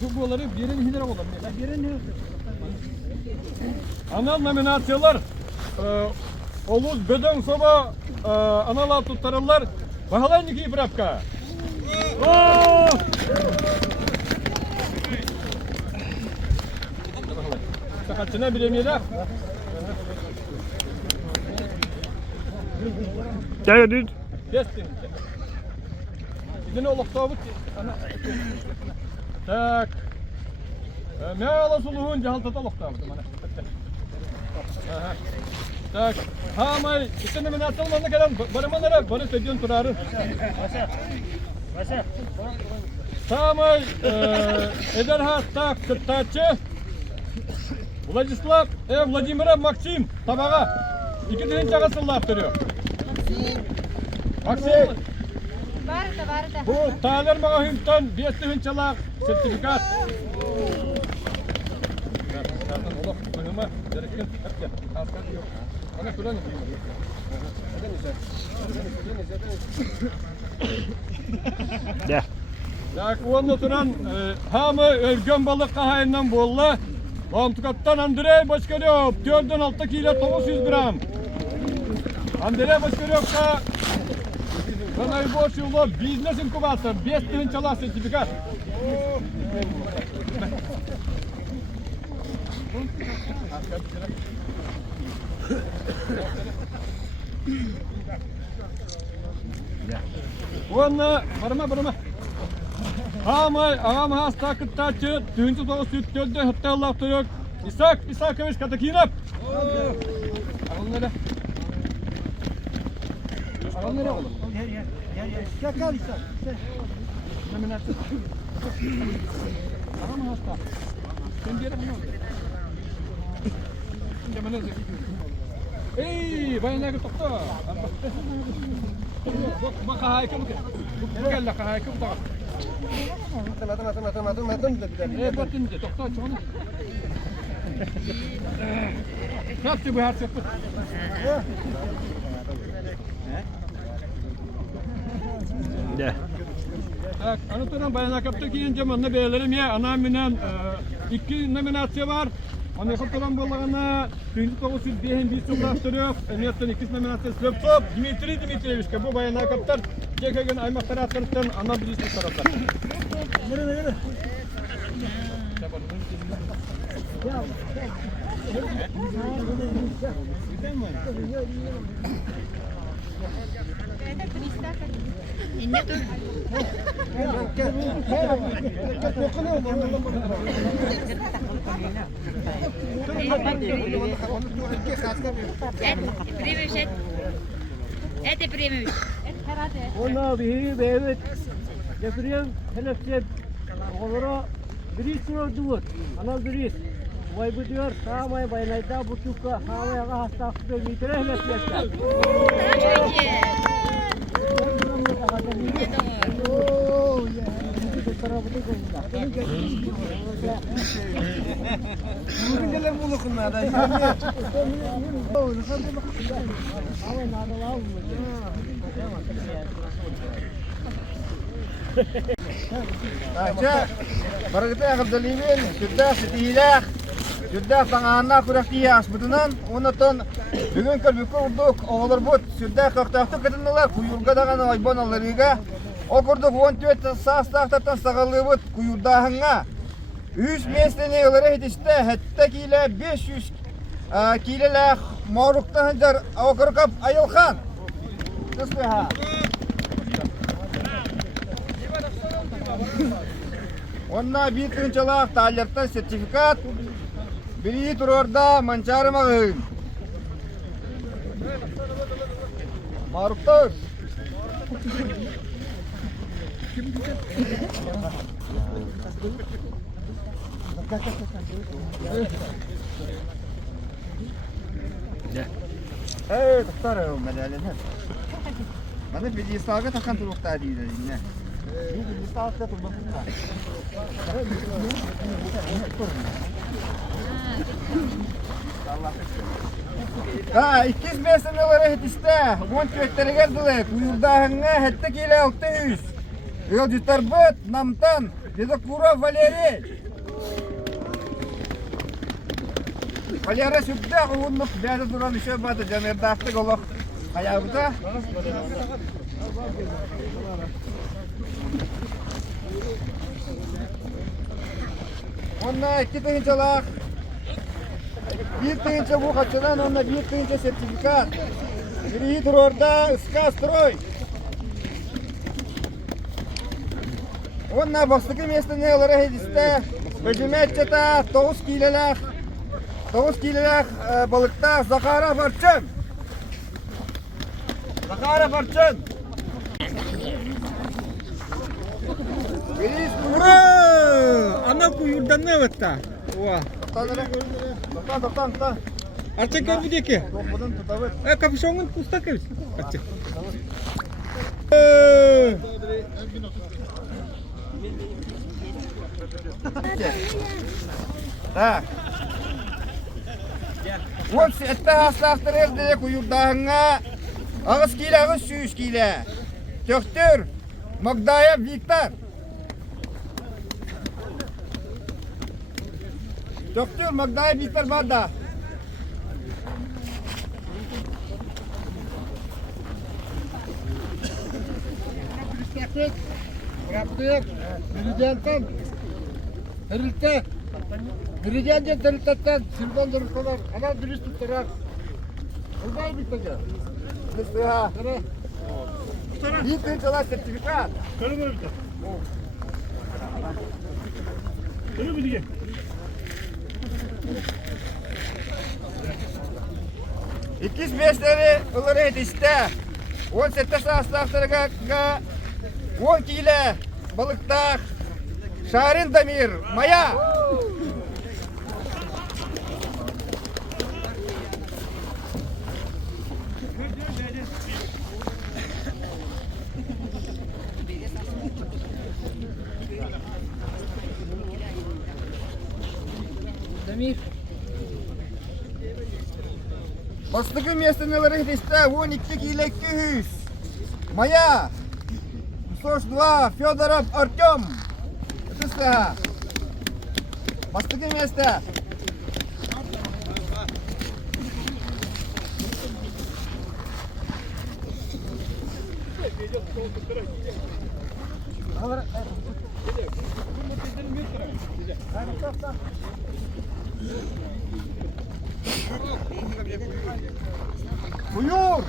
Çubuğları birin hidra olur. Birin Anal nominasyonlar Oluz Beden Soba analar tuttarırlar. Bahalayın iki ibrapka. Sakatçına bilemeyecek. Gel düz. Kestim. Yine oluk tavuk. Tak. Ne ala suluğun cehaltata oluk tavuk. Так, hamay, içinde mi nasıl olmanı gelen barımanlara barı stadyon turarı. Hamay, Ederhat tak kırtaçı. Vladislav, Vladimir Maksim tabağa. İki dirin çakasınlar duruyor. Maksim. Bu Taler Magahim'den bir dirin çalak sertifikat. Ya. Ya ondan sonra hamı ölgön balık kahayından bolla. Mantıkattan Andrei Başkaryov, 4-6 kilo 900 gram. Andrei Başkaryov'ka Kanay Boş Yolu Biznes İnkubatör, 5 dirin çalak sertifikat. Onunla barama. Hamay, ağam hasta kıttaçı, düğüncü doğu süt gözde hatta Allah yok. İshak Ömüş Katakinap. Ağam nereye oğlum? Gel İshak. Hemen artık. Ağam hasta. Sen geri mi oğlum? Hemen artık. Ey, bayanlar tokta. Bak kahayka mı? Bu gel la kahayka mı? Matın. Batın de tokta çoğunu. Ne yaptı bu her sefer? Ya. Tak, anıtıran bayanlar kapta giyince manna beylerim ya. Anaminen 2 nominasyon var. Onu yapılan balığına Tüyüncü Toğusu Bihen bir sobraftırıyor. Emniyetten 2 nominasyon Slepsop, Dimitri Dimitrievich. Bu bayanlar kaptar. Çekegen aymak taraftarıktan ana bilinçli taraftar. Yürü. İnne dur. Et primeiro. Ona bir evet. Gefriyen telefon olur. Birisi dur. Ana birisi. Vay bu diyor samay baylayda bu çuka havaya hasta bir mitre hesaplar. Bugün gelen buluklar da. Aja, barangkali akan dalimin sudah setihilah, sudah pangana kurang tias betulan, unaton dengan kalbuku untuk oğlar bot sudah kaktahtı kadınlar kuyurga dagan ayban alırıga, okurduk 14 sastahtan sağalı bot kuyurdahınga, 3 mesleni yılları hedişte hatta kile 500 kileler morukta hancar okurkap ayılkan, tıslıha. Onna bir kınçalak talyaptan sertifikat biri turorda mancarmağın Maruktur Hey, tutarım medalini. Bana bir istaga takan turukta değil yine. Ha, 200 meselelere hediste. Bon kökterege dile. Kuyurdağına hette kile 600. Yol jutar bot namtan. Dedi kura Valeri. Valeri sübde uğunluk. Beyde duran işe batı. Canırda aktık oluk. Ayağımıza. Onna 2 tığınçalak. 1 tığınça bu kaçıdan onna 1 tığınça sertifikat. Biri durorda ıska stroy. Onna bastıkı mesle ne olarak hediste. Böcümet çeta 9 kileler. 9 kilolik balıkta Zakara Barçın. Zakara Barçın. Biriz Ana kuyurdan ne vatta? Oha. Totan. Arçak gör bu deki. Topladım tutabı. Kapüşonun usta kız. Arçak. Tak. Won sette hastaktırır diye kuyurdağına. Ağız kile, ağız süyüz kile. Töktür. Magdaya Viktor. Töktür Magdaya Viktor Bada. Президент Дәріттен Силдан дұрысталар, ана дұрыс тұттырар. Олдай біттіге. Нестыга. Виктор жала сертификат. İkiz beşleri ılır ediste. 17 saatlaklarga 10 kilo balıkta Şarin Damir Maya. Bastıkı местныları ediste 12 kilo 200. Maya. Сош 2 Федоров Артем. Это Bastıkı место. Buyur.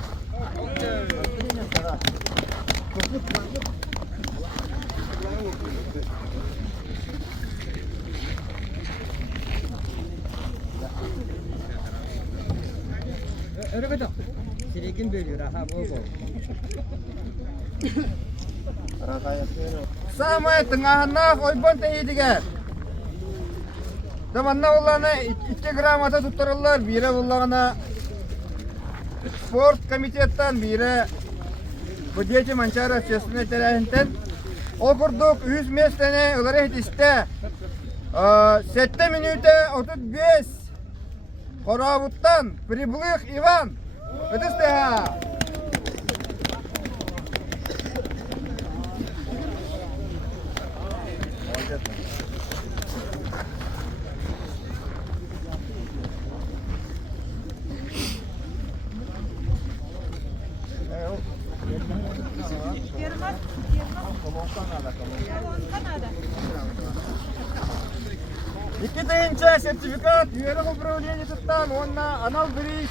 Öyle kadar. Sirekin bölüyor ha bol bol. Samaya tengahına koyban teyidiger. Zamanla olanı 2 gram ata tuttururlar. Biri olanı sport komitetten, biri Budiyeci Mançara Общественной Terahenten. Okurduk 100 mesleğine olarak işte 7 minüte 35 Хоровутtan Приблых Иван. Это İki deyince sertifikat üyelik upravleniye tuttan onunla anal biriş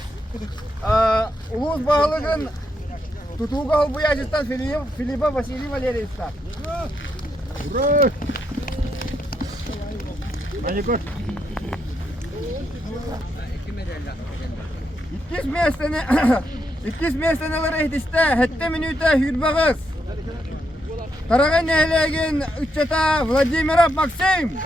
ulus bağlılığın tutuğu bu yaşıttan Filipa Vasili Valeriyev'den. Bro! Hadi koş. İkiz mesleğine ehdiste hette minüte hürbağız. Tarağın ehlegin Üççata Vladimirov Maksim.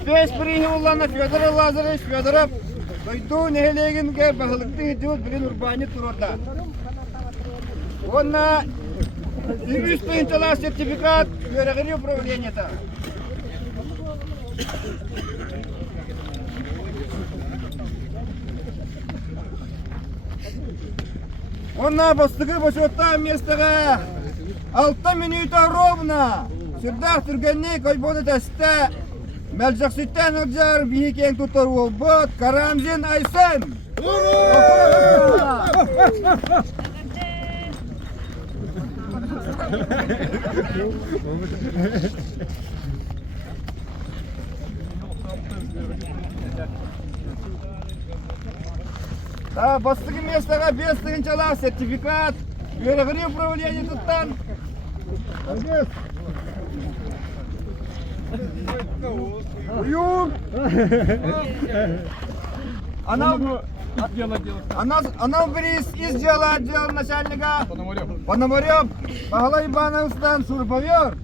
Спец приехал Федор Лазаревич Федоров. Дойду нехелеген ке бахылыкты идет билен урбани турорда. Онна 200 тысяч сертификат верегри управления-то. Онна бастыгы бошотта местага 6 минута ровно. Сюда түргенне койбоны тесте. Мәлжақ сүттен ұлжар бейкен тұтыр ол бұд, Карамзин Айсын! Да, бастығы местаға 5 чала сертификат, берғыры управление тұттан. Уюр! Анау бір из дела отдел начальника Пономарев Павла Ивановичтан сурповер.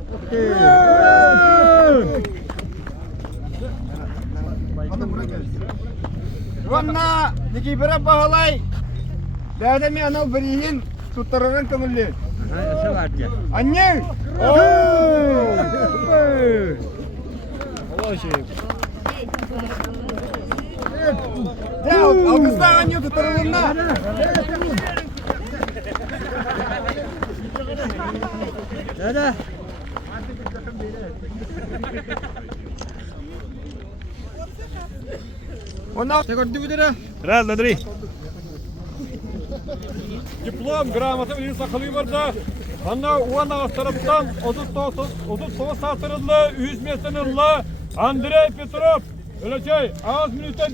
Ванна Никипера Пахалай Дәдәме анау бірейін тұттарырын көмілі. Анне! Алғызда анне тұттарырынна. Дәдә. Раз, два, три. Диплом, грамота bilen sakılıyor burada. Anna uana taraftan 39 satırlı 100 metreli Andrei Petrov. Öyle az minütte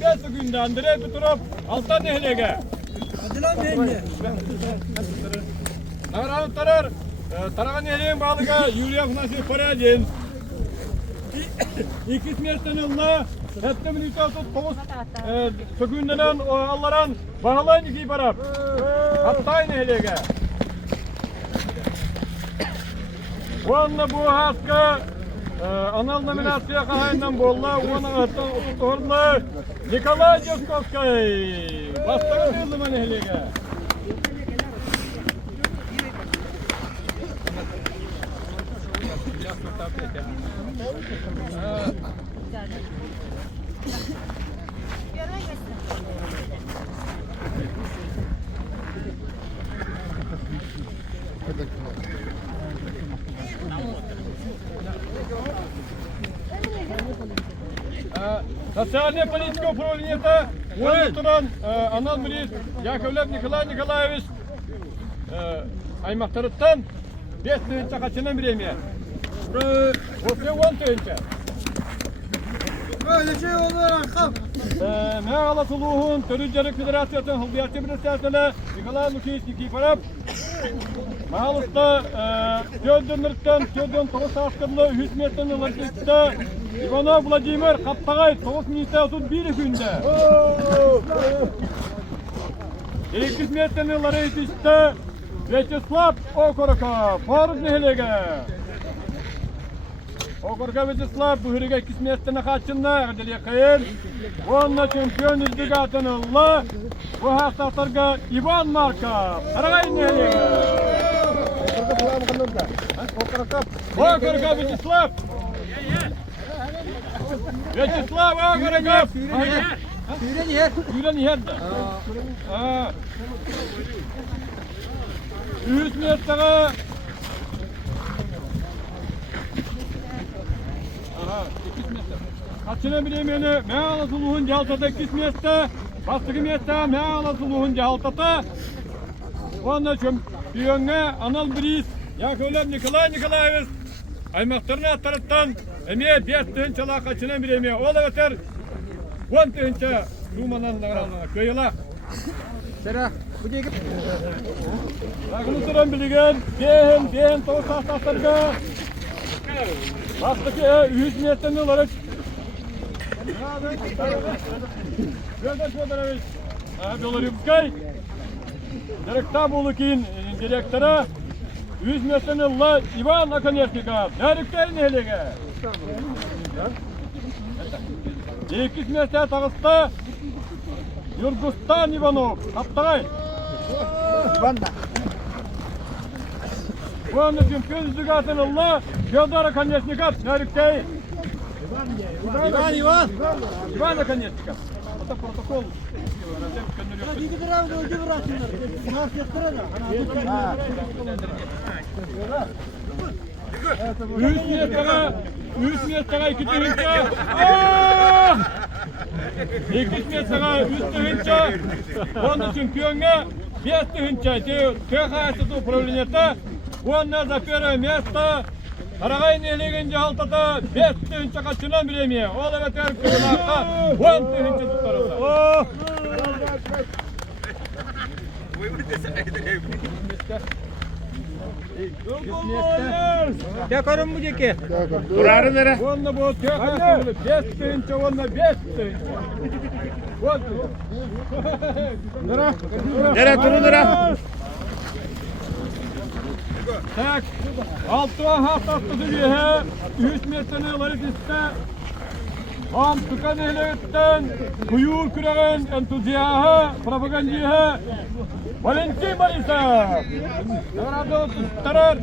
5 sekünde Andrei Petrov altan nehlege. Adilan nehli. Naran tarar. Taragan nehliğin balığa Yulia Fnasif Paradin. 2 metreli hepte minütte 39 sekündeden allaran bağlayın iki barab. Hatta nehlege. Onunla bu hakkı anal nominasyaya kahayından bolla. Onun attan oturttuğunda Nikolay Jaskovsky. Bastırın yıldımı nehlege. Социальная политика управления Уолтуран Анал-Мирис Яковлев Николай Николаевич аймақтарыттан 5 тыгынча качынан береме. Осы 10 тыгынча. Мағала Сулуғын Төрүджері Федерациясын Хылбияты Бірістәсілі Николай Лукич Никифоров Мағалысты Тёддернірттен Тёдден 9 асқырлы 100 метрінің лартекті Иванов Владимир Қаптағай 9 минутта 31 күнді. 200 метрінің лартекті Вячеслав Окороков Форд нехелеге. Окороков Вячеслав бұхыреге 200 метрінің қатшынна ғаделе қайын. Онна чемпион үздігі атынылы bu hastaflarga Ivan Markov. Qarag'ay nehliga. Окороков Вячеслав. Вячеслав Окороков. Үйрен ерді. 100 метрға 200 метр. Қатшына біремені мәңі сұлуын жалтады 200 метр. Бастығы метр мәңі сұлуын жалтады. Онда чемпионға Анал-Мирис Яковлев Николай Николаевич аймақтарына аттарыттан әме 5 тыгынчала қатшына біреме. Ол өтер 10 тыгынча думанан көйілақ. Сәрақ, бұл егіп? Рақыны тұран білген, бен тоғыз састақтарға бастығы 100 метрінің ларык. Федор Федорович Белорюбскай, директа болу кейін директора 100 метрінің ла Иван Аконечников, нәріктер нелеге. 200 метр тағысты Юргустан Иванов, Қаптағай. Иванда. Оны чемпион үздігі атынылы Федор Аконечников, нәріктер. Иван Аконечников. Это протокол. Üç metrega 2 tığınca. 2 metrega 3 tığınca. Onun çempiyonga 5 tığınca. Tehasısı upravleniyata Onunla da pere mesle Karagayın eligince haltada 5 tühünçe kaçınan bilemiyor. O da beter kırılakta 10 tühünçe tutarırlar. Yakarım bu ceki. Durarı nere? Onunla bu tühünçe 5 tühünçe, onunla 5 tühünçe. Nere turu nere? Tak, altıvan haftatlısı diye 3 metreni varıp iste. Ham tukan ehletten, kuyur küreğin entuziyahı, propagandiyahı, Valentin Barisa. Nerede tuttarar?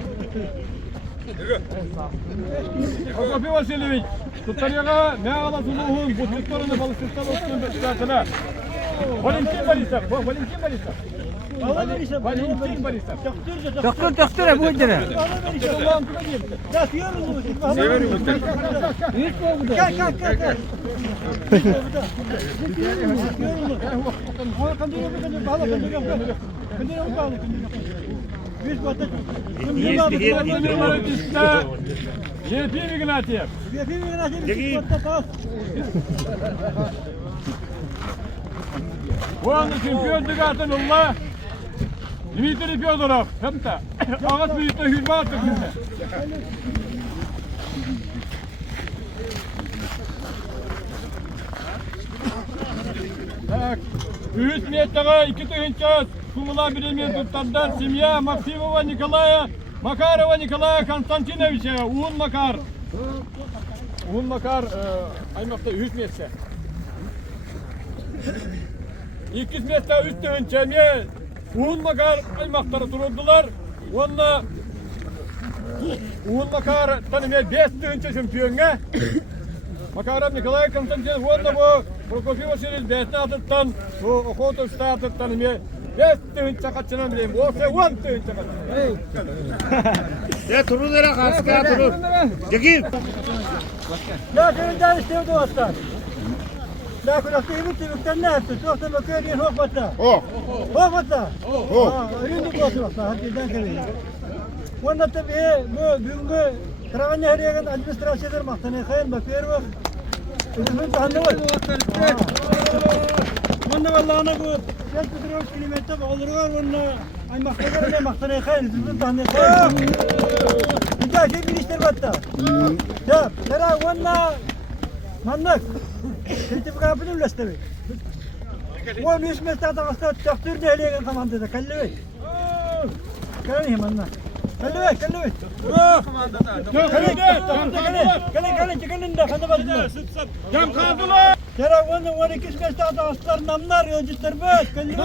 Akopi Vasilievich, tuttaryaga ne alasuluğun bu tuttarını balıştıktan olsun beklertine. Valentin Barisa, Valentin Barisa. Valentin Barisa. Doktor bu indire. Severim. Ефим Игнатьев. Он чемпион Дегатанулла. Дмитрий Федоров. Hem-de ağız büyükte hücme attık şimdi. Так, 3 metreye 2 tühünçe kumula birilmeyen tuttandan Semya Maksimova Nikolaya Makarova Nikolaya Konstantinovича Un Makar. Un Makar aymakta 3 metre. 2 metre üst tühünçe Un Makar aymakları dururdular. Onunla Un Makar tanımaya 5 tühünçe şampiyonga. Makarov Nikolay Konstantinovич onunla bu Prokofiev Vasilievich besne atıttan, bu Okhotov atıttan ime 5 tühünçe kaçınan bileyim. O se 10 tühünçe kaçınan. Ya turu nere karşıya turu? Ceki. Ya köyünden istedi dostlar. Ya kulakta evi ne yaptı? Dostlar bakıyor diye hokmatta. Hokmatta. Üründük olsun dostlar. Hakikaten köyünden. Onunla tabii bu bugünkü Karavan Nehriye'nin administrasyoner mahtanı kayın bakıyor bak. Ödümün tahanı var. Onunla vallahi bu 5 kilometre olur var onunla. Ay mahtanı ne mahtanı kayın. Ödümün tahanı kayın. Bir daha şey bir işler battı. Ya, nere onunla manlık. Sertifikatı mı ulaştırıyor? O 100 metre atakasta taktır Nehriye'nin komandada. Kallevi. Kallevi manlık. Kallevi, kallevi. Kalın da kanı bakma. Cam kaldılar. Tera onu 12 metre atakastar namlar yolcular bak. Kallevi.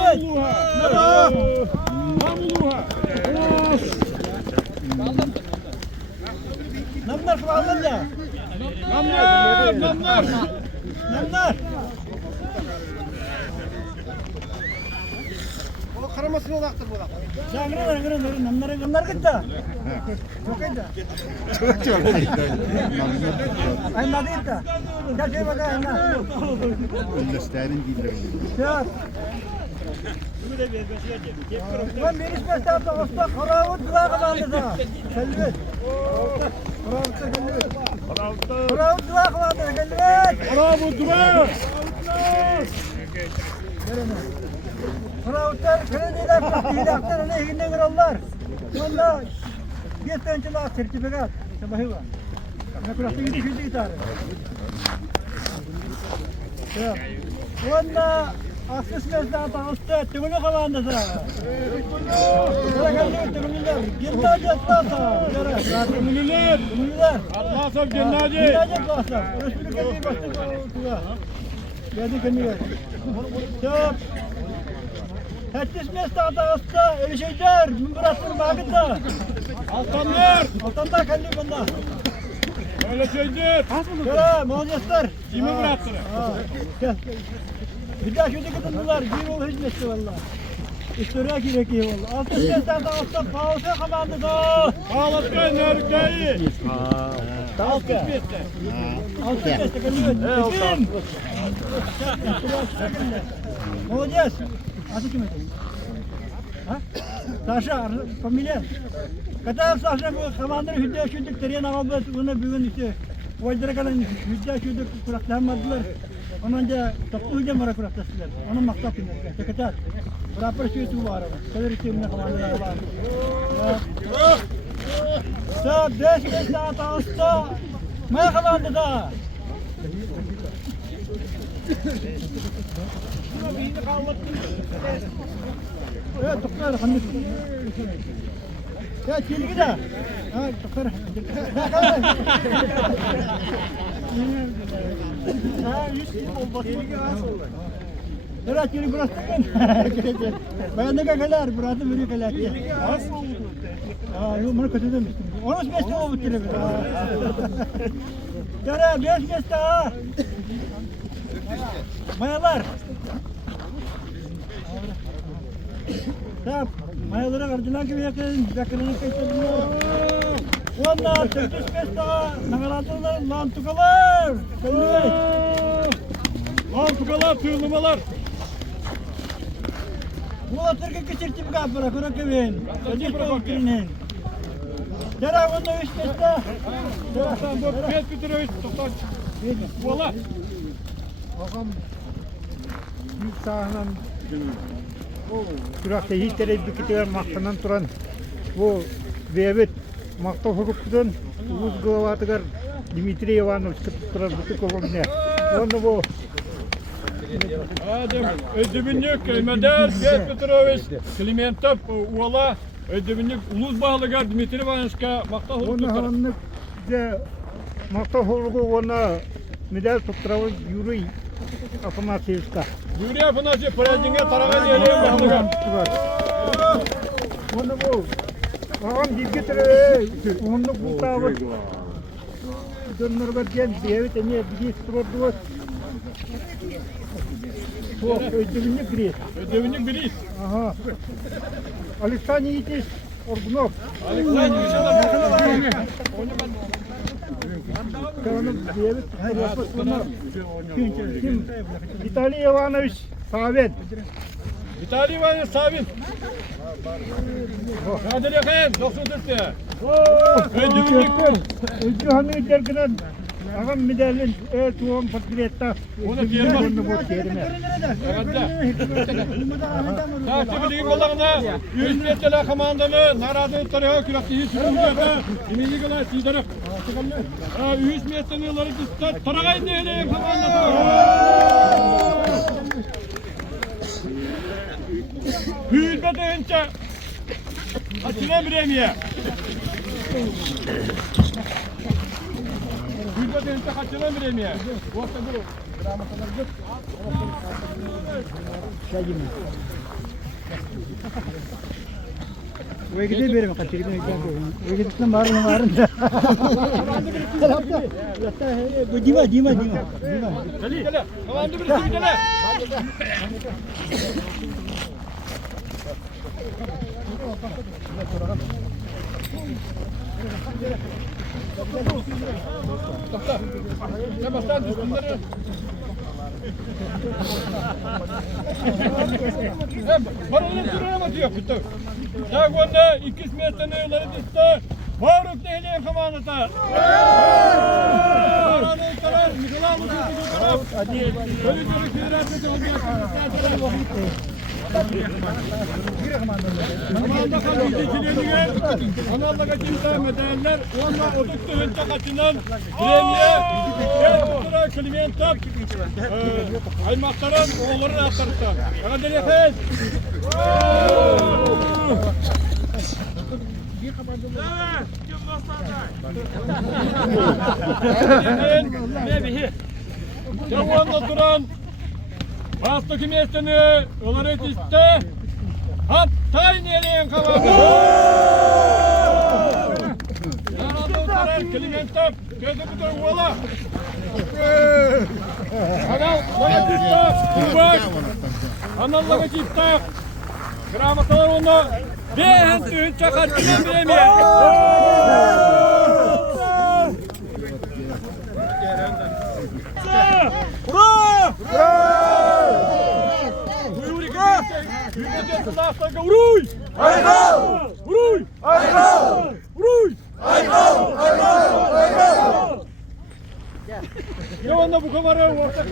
Namlar kıvaldın da. Namlar. O karamasını olaktır bu da. Namlar gitti. Yok edin. Ay nadı gitti. Gel şey bakayım. Öndeşlerin gidiyor. Ya. Ben bir iş başlattı. Usta karavut kulağı kalandı sana. Selvet. Karavut kulağı kalandı. Selvet. Karavut kulağı. Karavutlar krediler takdilatlar ne hine girarlar. Onda yetençler sertifikat. Sabahı var. Ne kurası gidiyor gitar. Ya. Onda Aksız mesleğe tanıştı, tümünü kalandı sana. Tümünüler, gennacı atlasa. Tümünüler. Atlasov gennacı. Gennacı atlasa. Resmini kendini bastı kuğa. Geldi kendini geldi. Çöp. Herkes mesleğe tanıştı, erişecekler. Mümbüratları bakıda. Altanlar kendi bunda. Öyle şeydir. Şöyle, muhacesler. Kimi bıraktın? Gel. Bir daha şöyle gidindiler, bir yol hizmetçi valla. İstoriye gerekiyor valla. Altın seslerden altın pausa kamandı da. Bağlatkı nerkeyi. Altın sesler. Altın sesler geliyor. Kim? Muhaces. Adı kim edin? Sasha, familia. Kata Sasha bu kamandır hüdya şudduk teriyen ama bunu bugün işte vajdıra kalan hüdya şudduk kuraklanmadılar. Onunca toplu hüdya mara kuraktasılar. Onun maksat inler. Kata berapa sih itu var? Kadar işte bunu kamandır var. Sa 5 saat hasta. Ne kamandı da? Ya doktor hanım. Ya çilgi de. Ha doktor. Ha 100 oldu. Nere çilgi bıraktın? Ben de kadar bıraktım böyle kadar. Ha yok bunu kötü demiştim. Onu mesleği o bitirdi. Nere 5 mesleği. Mayalar. Tamam. Mayalara kardılar gibi yakın. Yakınını kaçırdılar. Onlar tütüş daha nagaradılar. Lan tukalar. Lan tukalar, tığılmalar. Bu atırkı kıçırtıp kapıra. Kura kıvın. Ödüş tavukturinin. Dera onda üç daha. Sen bu pet bitiriyor. Toptan. Valla. Ağam büyük sağından Kurakta hiç tereddüt etmeyen maktanan turan bu devlet makta hukukçudan Uğuz Gavatıgar Dimitri Ivanovich turan bütün kolumne. Onu bu Adem, ödümünlük, Medar, Pet Petrovich, Klimentov, Uvala, ödümünlük, Uluz Bağlıgar, Dimitri Ivanovич'ka makta hukuk onu tutar. hanlık de makta hukuku ona medal tutturavı Yuri Afanasiyevska. Yuri Afanasyev, Prendinge, Taragan Yeliğe Bağlıgar. Onu bu ağam dilge tere onu bu tavır dönür gen devlet ene bir sordu. Çok ödümünlük gri. Ödümünlük biriyiz. Aha. Alexander Yiğitiz, Orgunov. Alexander Yiğitiz. Kim? Vitaliy Ivanovich Savin. Vitaliy Ivanovich Savin. Hadi yakayım, 94'te. Ödümünlük. Özgür Hanım'ı dergiden ağam medalin tuğum portretta. Onu diyemem. Onu bu terime. Takipçiliğin kolağına 100 metreler komandalı Naradı Tarıha Kürak'ta hiç sürüldüğü Eminli Gılay Sidarık. 100 metrenin yılları kısıtlar Tarağay'ın nehirleyen komandalı. 100 metre önce açılan bir emiye. 100 metre önce açılan bir emiye. Bu hafta bu. Ve gide benim kaçırdım ve gidip marın. Bu diva. Gel. Komandı birisi gel. Doktor. Ya bastan düştünler. Barının sürüne mi diyor kutu? Ya gonda 2 metre yolları düştü. Faruk nehliyen komandatar. Aranın karar, Mikhailov'un kutu taraf. Ölü çocuk federasyonu olacak. Komanda kalbicilerine kanalda kaçırdığı medalyalar onunla odukta önce kaçınan Premiye Ertuğrul Klimentov Aymaktar'ın oğulları atlarından. Hadi nefes! Javonda duran Bastaki mesleğini onları yetişti. Hattay nereye kavandı? Yarada utaran Klimentov gözü tutar uvala. Kanal bana çıktı. Kubak. Kanallara çıktı. Gramatalar onu. Beğen düğün çakatçıdan bilemiyor. Bravo! Bravo! Ya onda bu kamera orta